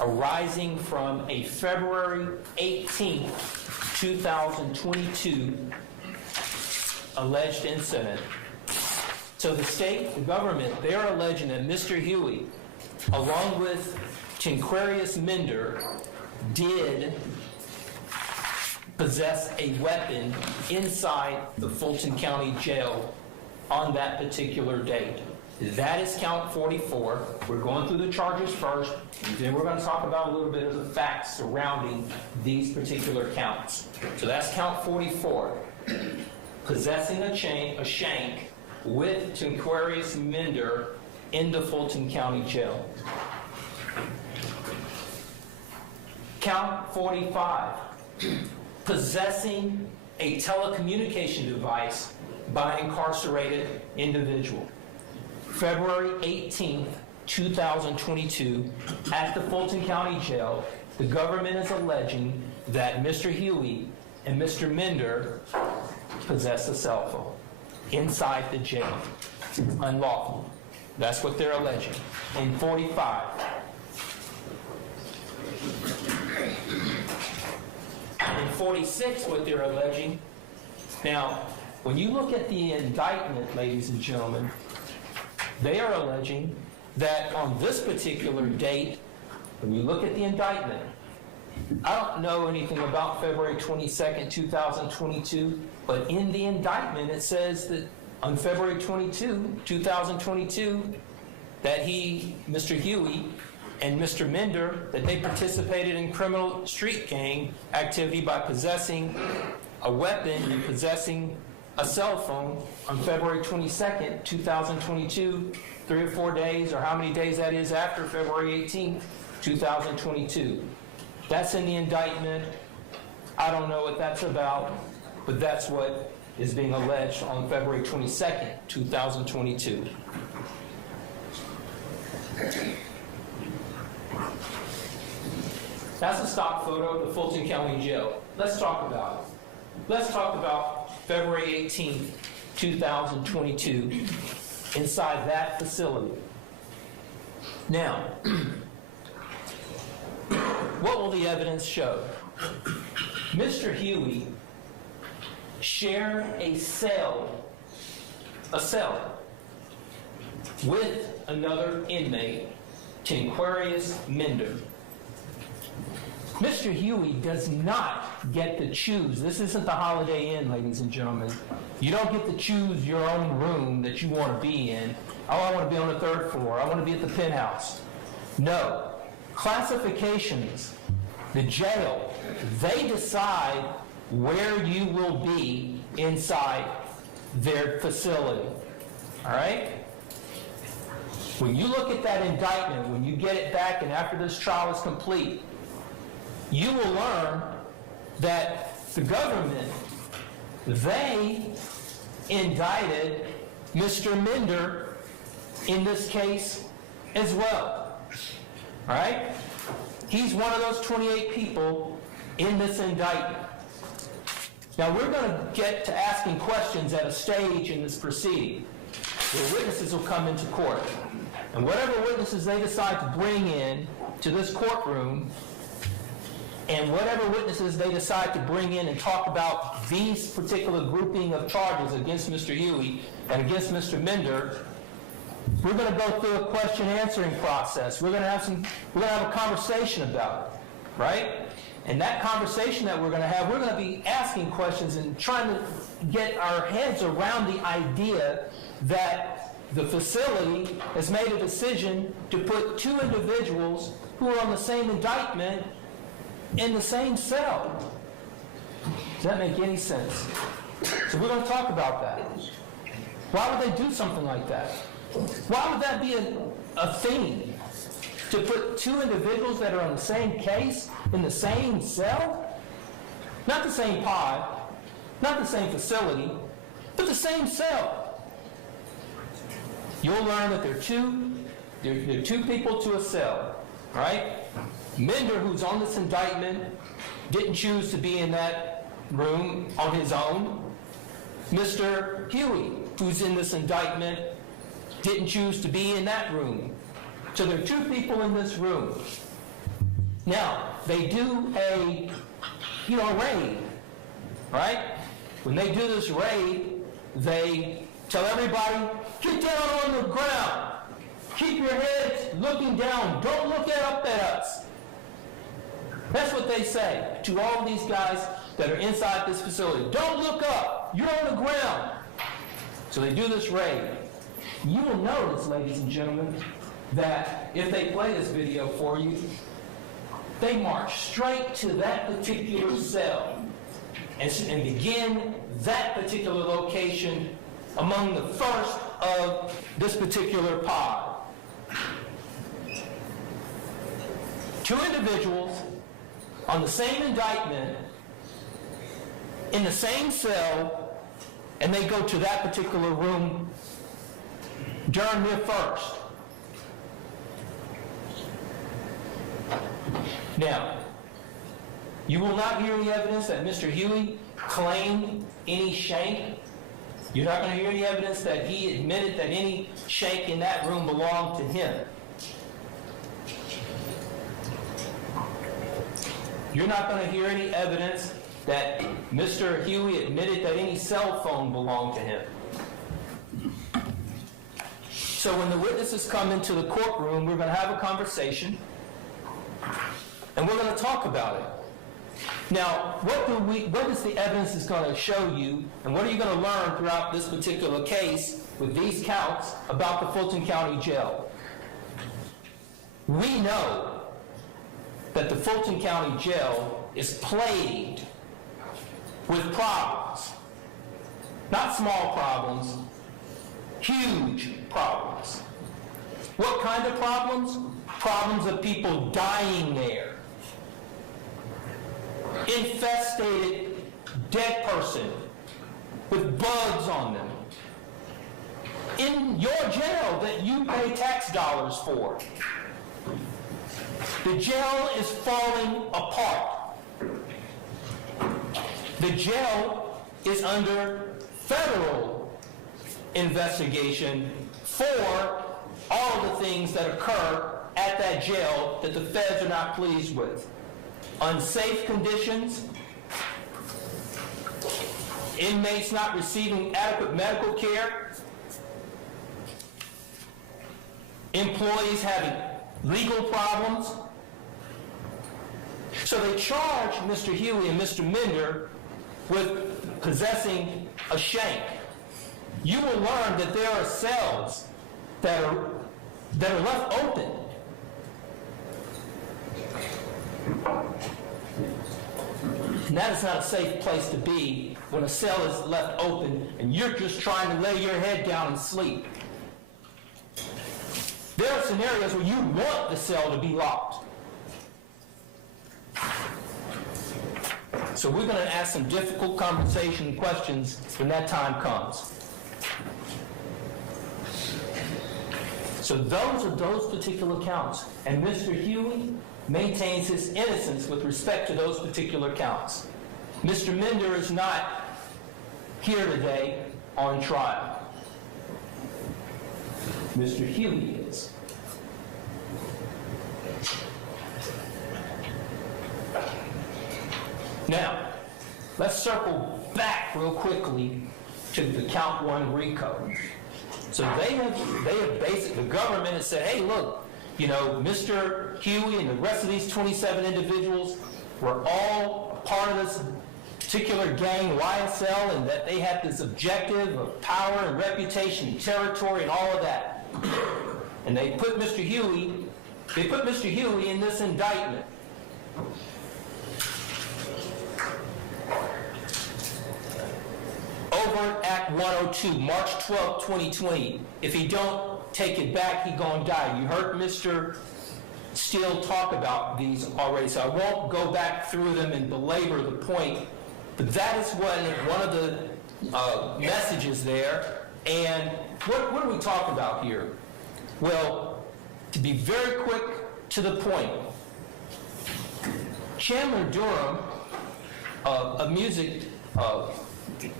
arising from a February 18, 2022 alleged incident. So the state, the government, they are alleging that Mr. Huey, along with Tinquarius Minder, did possess a weapon inside the Fulton County Jail on that particular date. That is count 44. We're going through the charges first, and then we're going to talk about a little bit of the facts surrounding these particular counts. So that's count 44. Possessing a shank with Tinquarius Minder in the Fulton County Jail. Count 45. Possessing a telecommunication device by an incarcerated individual. February 18th, 2022, at the Fulton County Jail, the government is alleging that Mr. Huey and Mr. Minder possessed a cell phone inside the jail, unlawful. That's what they're alleging. In 45. In 46, what they're alleging. Now, when you look at the indictment, ladies and gentlemen, they are alleging that on this particular date, when you look at the indictment, I don't know anything about February 22nd, 2022, but in the indictment it says that on February 22, 2022, that Mr. Huey, and Mr. Minder, that they participated in criminal street gang activity by possessing a weapon and possessing a cell phone on February 22nd, 2022, 3 or 4 days, or how many days that is after February 18th, 2022. That's in the indictment. I don't know what that's about, but that's what is being alleged on February 22nd, 2022. That's a stock photo of the Fulton County Jail. Let's talk about it. Let's talk about February 18th, 2022, inside that facility. Now, what will the evidence show? Mr. Huey shared a cell with another inmate, Marquavius Minder. Mr. Huey does not get to choose. This isn't the Holiday Inn, ladies and gentlemen. You don't get to choose your own room that you want to be in. Oh, I want to be on the 3rd floor. I want to be at the penthouse. No. Classifications, the jail, they decide where you will be inside their facility. All right? When you look at that indictment, when you get it back and after this trial is complete, you will learn that the government, they indicted Mr. Minder in this case as well. All right? He's one of those 28 people in this indictment. Now, we're going to get to asking questions at a stage in this proceeding where witnesses will come into court. And whatever witnesses they decide to bring in to this courtroom, and whatever witnesses they decide to bring in and talk about these particular grouping of charges against Mr. Huey and against Mr. Minder, we're going to go through a question-answering process. We're going to have a conversation about it, right? And that conversation that we're going to be asking questions and trying to get our heads around the idea that the facility has made a decision to put 2 individuals who are on the same indictment in the same cell. Does that make any sense? So we're going to talk about that. Why would they do something like that? Why would that be a thing? To put 2 individuals that are on the same case in the same cell? Not the same pod, not the same facility, but the same cell. You'll learn that there are two people to a cell, right? Minder, who's on this indictment, didn't choose to be in that room on his own. Mr. Huey, who's in this indictment, didn't choose to be in that room. So there are 2 people in this room. Now, they do a raid, right? When they do this raid, they tell everybody, get down on the ground. Keep your heads looking down. Don't look up at us. That's what they say to all these guys that are inside this facility. Don't look up. You're on the ground. So they do this raid. You will notice, ladies and gentlemen, that if they play this video for you, they march straight to that particular cell and begin that particular location among the first of this particular pod. 2 individuals on the same indictment in the same cell, and they go to that particular room during their first. Now, you will not hear any evidence that Mr. Huey claimed any shank. You're not going to hear any evidence that he admitted that any shank in that room belonged to him. You're not going to hear any evidence that Mr. Huey admitted that any cell phone belonged to him. So when the witnesses come into the courtroom, we're going to have a conversation, and we're going to talk about it. Now, what is the evidence is going to show you, and what are you going to learn throughout this particular case with these counts about the Fulton County Jail? We know that the Fulton County Jail is plagued with problems. Not small problems, huge problems. What kind of problems? Problems of people dying there. Infested dead person with bugs on them. In your jail that you pay tax dollars for. The jail is falling apart. The jail is under federal investigation for all of the things that occur at that jail that the feds are not pleased with. Unsafe conditions, inmates not receiving adequate medical care, employees having legal problems. So they charge Mr. Huey and Mr. Minder with possessing a shank. You will learn that there are cells that are left open. And that is not a safe place to be when a cell is left open and you're just trying to lay your head down and sleep. There are scenarios where you want the cell to be locked. So we're going to ask some difficult conversation questions when that time comes. So those are those particular counts. And Mr. Huey maintains his innocence with respect to those particular counts. Mr. Minder is not here today on trial. Mr. Huey is. Now, let's circle back real quickly to the count 1 RICO. So they have basically, the government has said, hey, look, you know, Mr. Huey and the rest of these 27 individuals were all part of this particular gang, YSL, and that they had this objective of power and reputation and territory and all of that. And they put Mr. Huey in this indictment. Over Act 102, March 12, 2020. If he don't take it back, he gonna die. You heard Mr. Steele talk about these already, so I won't go back through them and belabor the point, but that is one of the messages there. And what are we talking about here? Well, to be very quick to the point, Chandler Durham, a music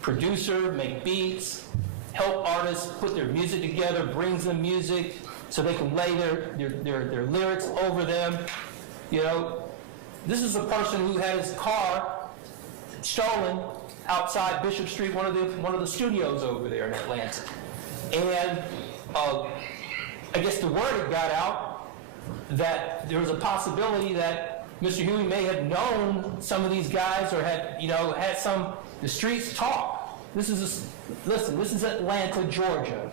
producer, make beats, help artists put their music together, brings them music so they can lay their lyrics over them. You know, this is a person who had his car stolen outside Bishop Street, one of the studios over there in Atlanta. And I guess the word had got out that there was a possibility that Mr. Huey may have known some of these guys or had the streets talk. This is Atlanta, Georgia.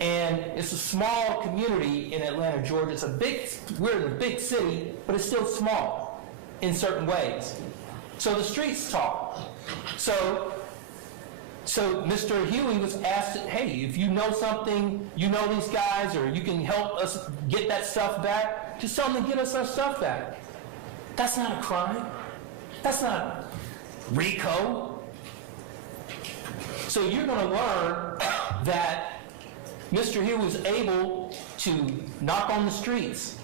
And it's a small community in Atlanta, Georgia. We're in a big city, but it's still small in certain ways. So the streets talk. So Mr. Huey was asked, hey, if you know something, you know these guys, or you can help us get that stuff back, just tell them to get us our stuff back. That's not a crime. That's not RICO. So you're going to learn that Mr. Huey was able to knock on the streets,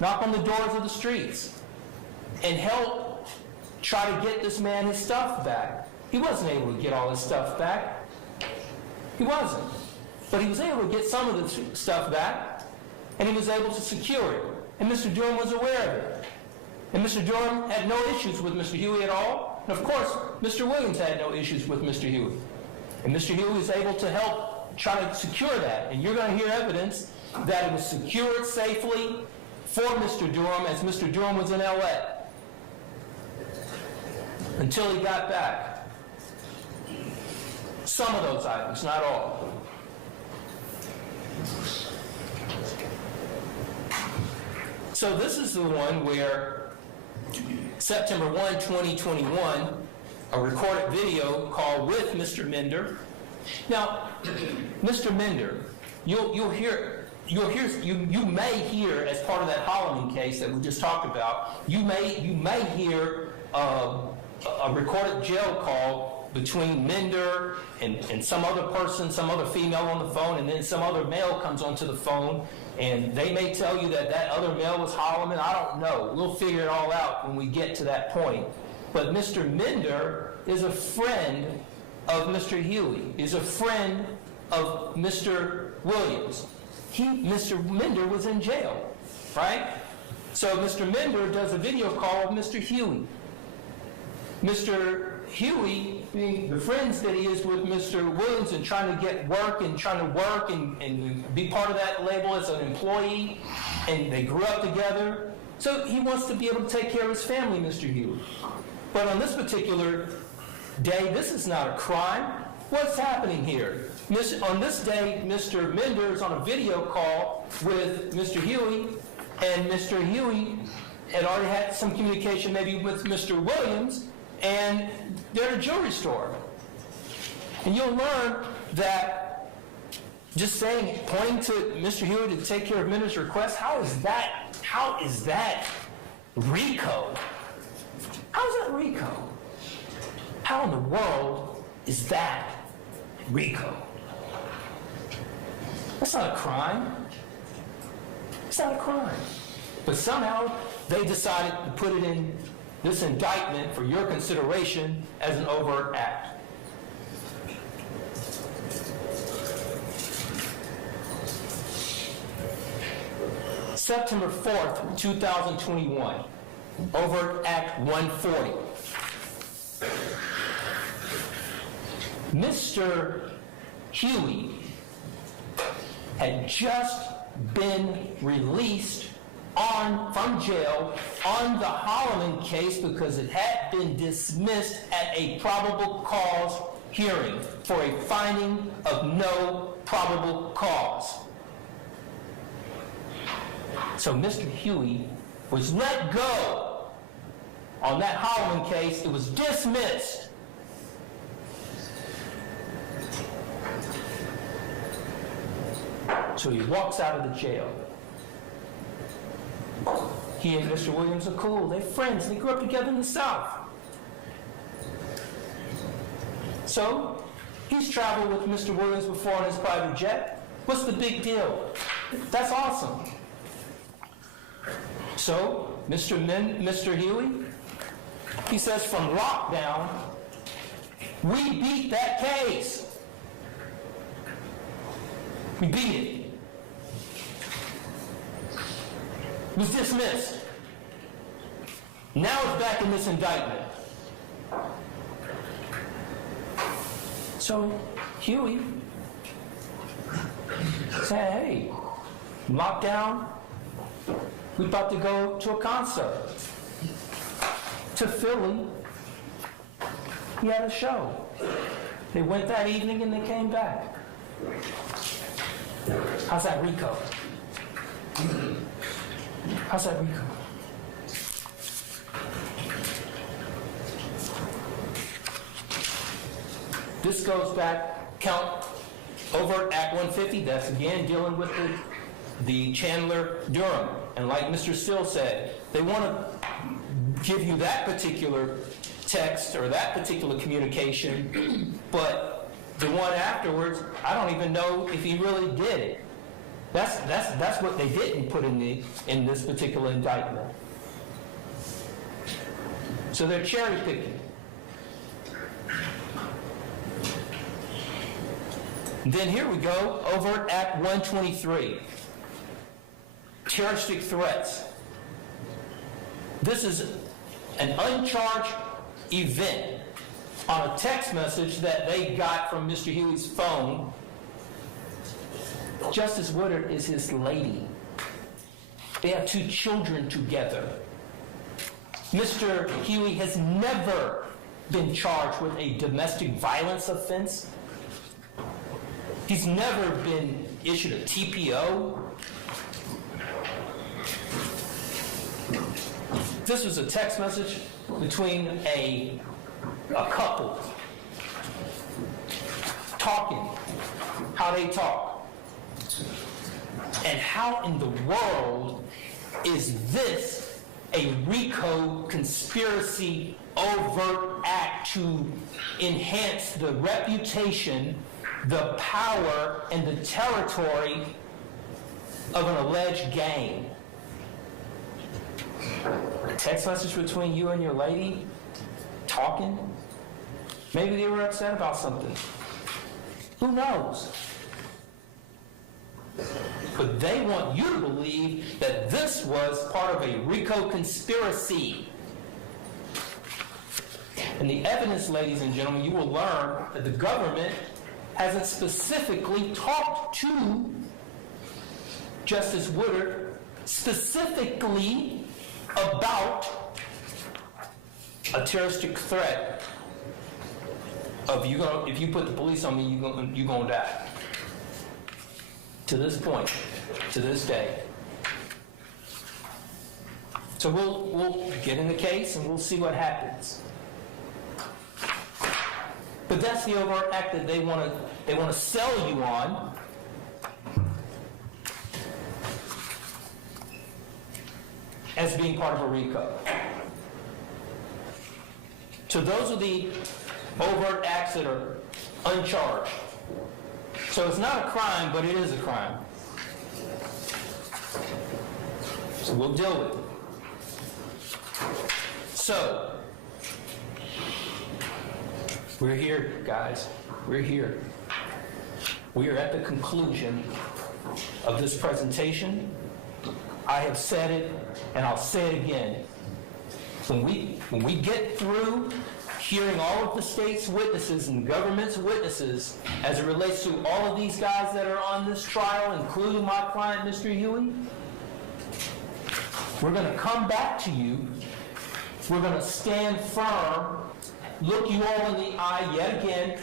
knock on the doors of the streets, and help try to get this man his stuff back. He wasn't able to get all his stuff back. He wasn't. But he was able to get some of the stuff back, and he was able to secure it. And Mr. Durham was aware of it. And Mr. Durham had no issues with Mr. Huey at all. And of course, Mr. Williams had no issues with Mr. Huey. And Mr. Huey was able to help try to secure that. And you're going to hear evidence that it was secured safely for Mr. Durham as Mr. Durham was in L.A. until he got back. Some of those items, not all. So this is the one where September 1, 2021, a recorded video called With Mr. Mender. Now, Mr. Mender, you may hear as part of that Holloman case that we just talked about, you may hear a recorded jail call between Mender and some other person, some other female on the phone, and then some other male comes onto the phone, and they may tell you that that other male was Holloman. I don't know. We'll figure it all out when we get to that point. But Mr. Mender is a friend of Mr. Huey, is a friend of Mr. Williams. Mr. Mender was in jail, right? So Mr. Mender does a video call of Mr. Huey. Mr. Huey, the friends that he is with Mr. Williams and trying to get work and be part of that label as an employee, and they grew up together. So he wants to be able to take care of his family, Mr. Huey. But on this particular day, this is not a crime. What's happening here? On this day, Mr. Mender is on a video call with Mr. Huey, and Mr. Huey had already had some communication maybe with Mr. Williams, and they're at a jewelry store. And you'll learn that just pointing to Mr. Huey to take care of Mender's request, how is that RICO? How is that RICO? How in the world is that RICO? That's not a crime. It's not a crime. But somehow they decided to put it in this indictment for your consideration as an overt act. September 4th, 2021, overt act 140. Mr. Huey had just been released from jail on the Holloman case because it had been dismissed at a probable cause hearing for a finding of no probable cause. So Mr. Huey was let go on that Holloman case. It was dismissed. So he walks out of the jail. He and Mr. Williams are cool. They're friends. They grew up together in the South. So he's traveled with Mr. Williams before on his private jet. What's the big deal? That's awesome. So Mr. Huey, he says, from lockdown, we beat that case. We beat it. It was dismissed. Now it's back in this indictment. So Huey said, hey, lockdown, we're about to go to a concert. To Philly. He had a show. They went that evening and they came back. How's that RICO? How's that RICO? This goes back, count overt act 150, that's again dealing with the Chandler Durham. And like Mr. Still said, they want to give you that particular text or that particular communication, but the one afterwards, I don't even know if he really did it. That's what they didn't put in this particular indictment. So they're cherry picking. Then here we go over at 123. Terroristic threats. This is an uncharged event on a text message that they got from Mr. Huey's phone. Justice Woodard is his lady. They have 2 children together. Mr. Huey has never been charged with a domestic violence offense. He's never been issued a TPO. This was a text message between a couple talking, how they talk. And how in the world is this a RICO conspiracy overt act to enhance the reputation, the power, and the territory of an alleged gang? A text message between you and your lady talking? Maybe they were upset about something. Who knows? But they want you to believe that this was part of a RICO conspiracy. And the evidence, ladies and gentlemen, you will learn that the government hasn't specifically talked to Justice Woodard specifically about a terroristic threat of if you put the police on me, you're gonna die. To this point, to this day. So we'll get in the case and we'll see what happens. But that's the overt act that they want to sell you on. As being part of a RICO. So those are the overt acts that are uncharged. So it's not a crime, but it is a crime. So we'll deal with it. So, we're here, guys. We're here. We are at the conclusion of this presentation. I have said it, and I'll say it again. When we get through hearing all of the state's witnesses and government's witnesses as it relates to all of these guys that are on this trial, including my client, Mr. Huey, we're going to come back to you. We're going to stand firm, look you all in the eye yet again,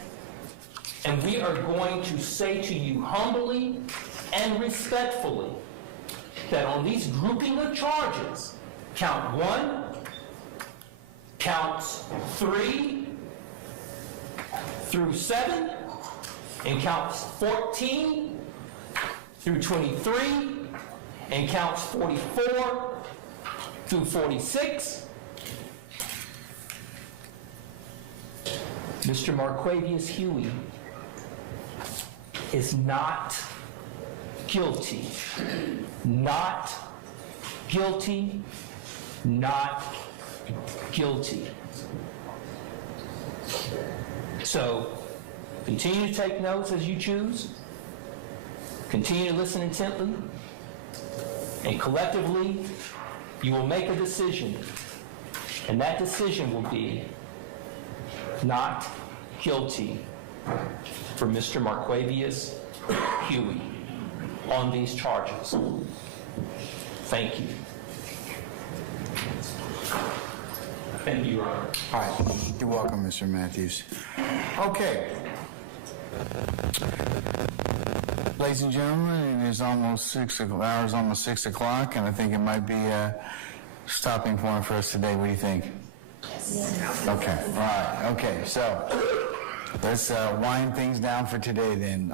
and we are going to say to you humbly and respectfully that on these grouping of charges, count 1, counts 3 through 7, and counts 14 through 23, and counts 44 through 46, Mr. Marquavius Huey is not guilty. Not guilty. Not guilty. So, continue to take notes as you choose. Continue to listen intently. And collectively, you will make a decision. And that decision will be not guilty for Mr. Marquavius Huey on these charges. Thank you. Thank you, Your Honor. All right. You're welcome, Mr. Matthews. Okay. Ladies and gentlemen, it is almost 6 o'clock, and I think it might be a stopping point for us today. What do you think? Yes. Okay. All right. Okay. So let's wind things down for today then.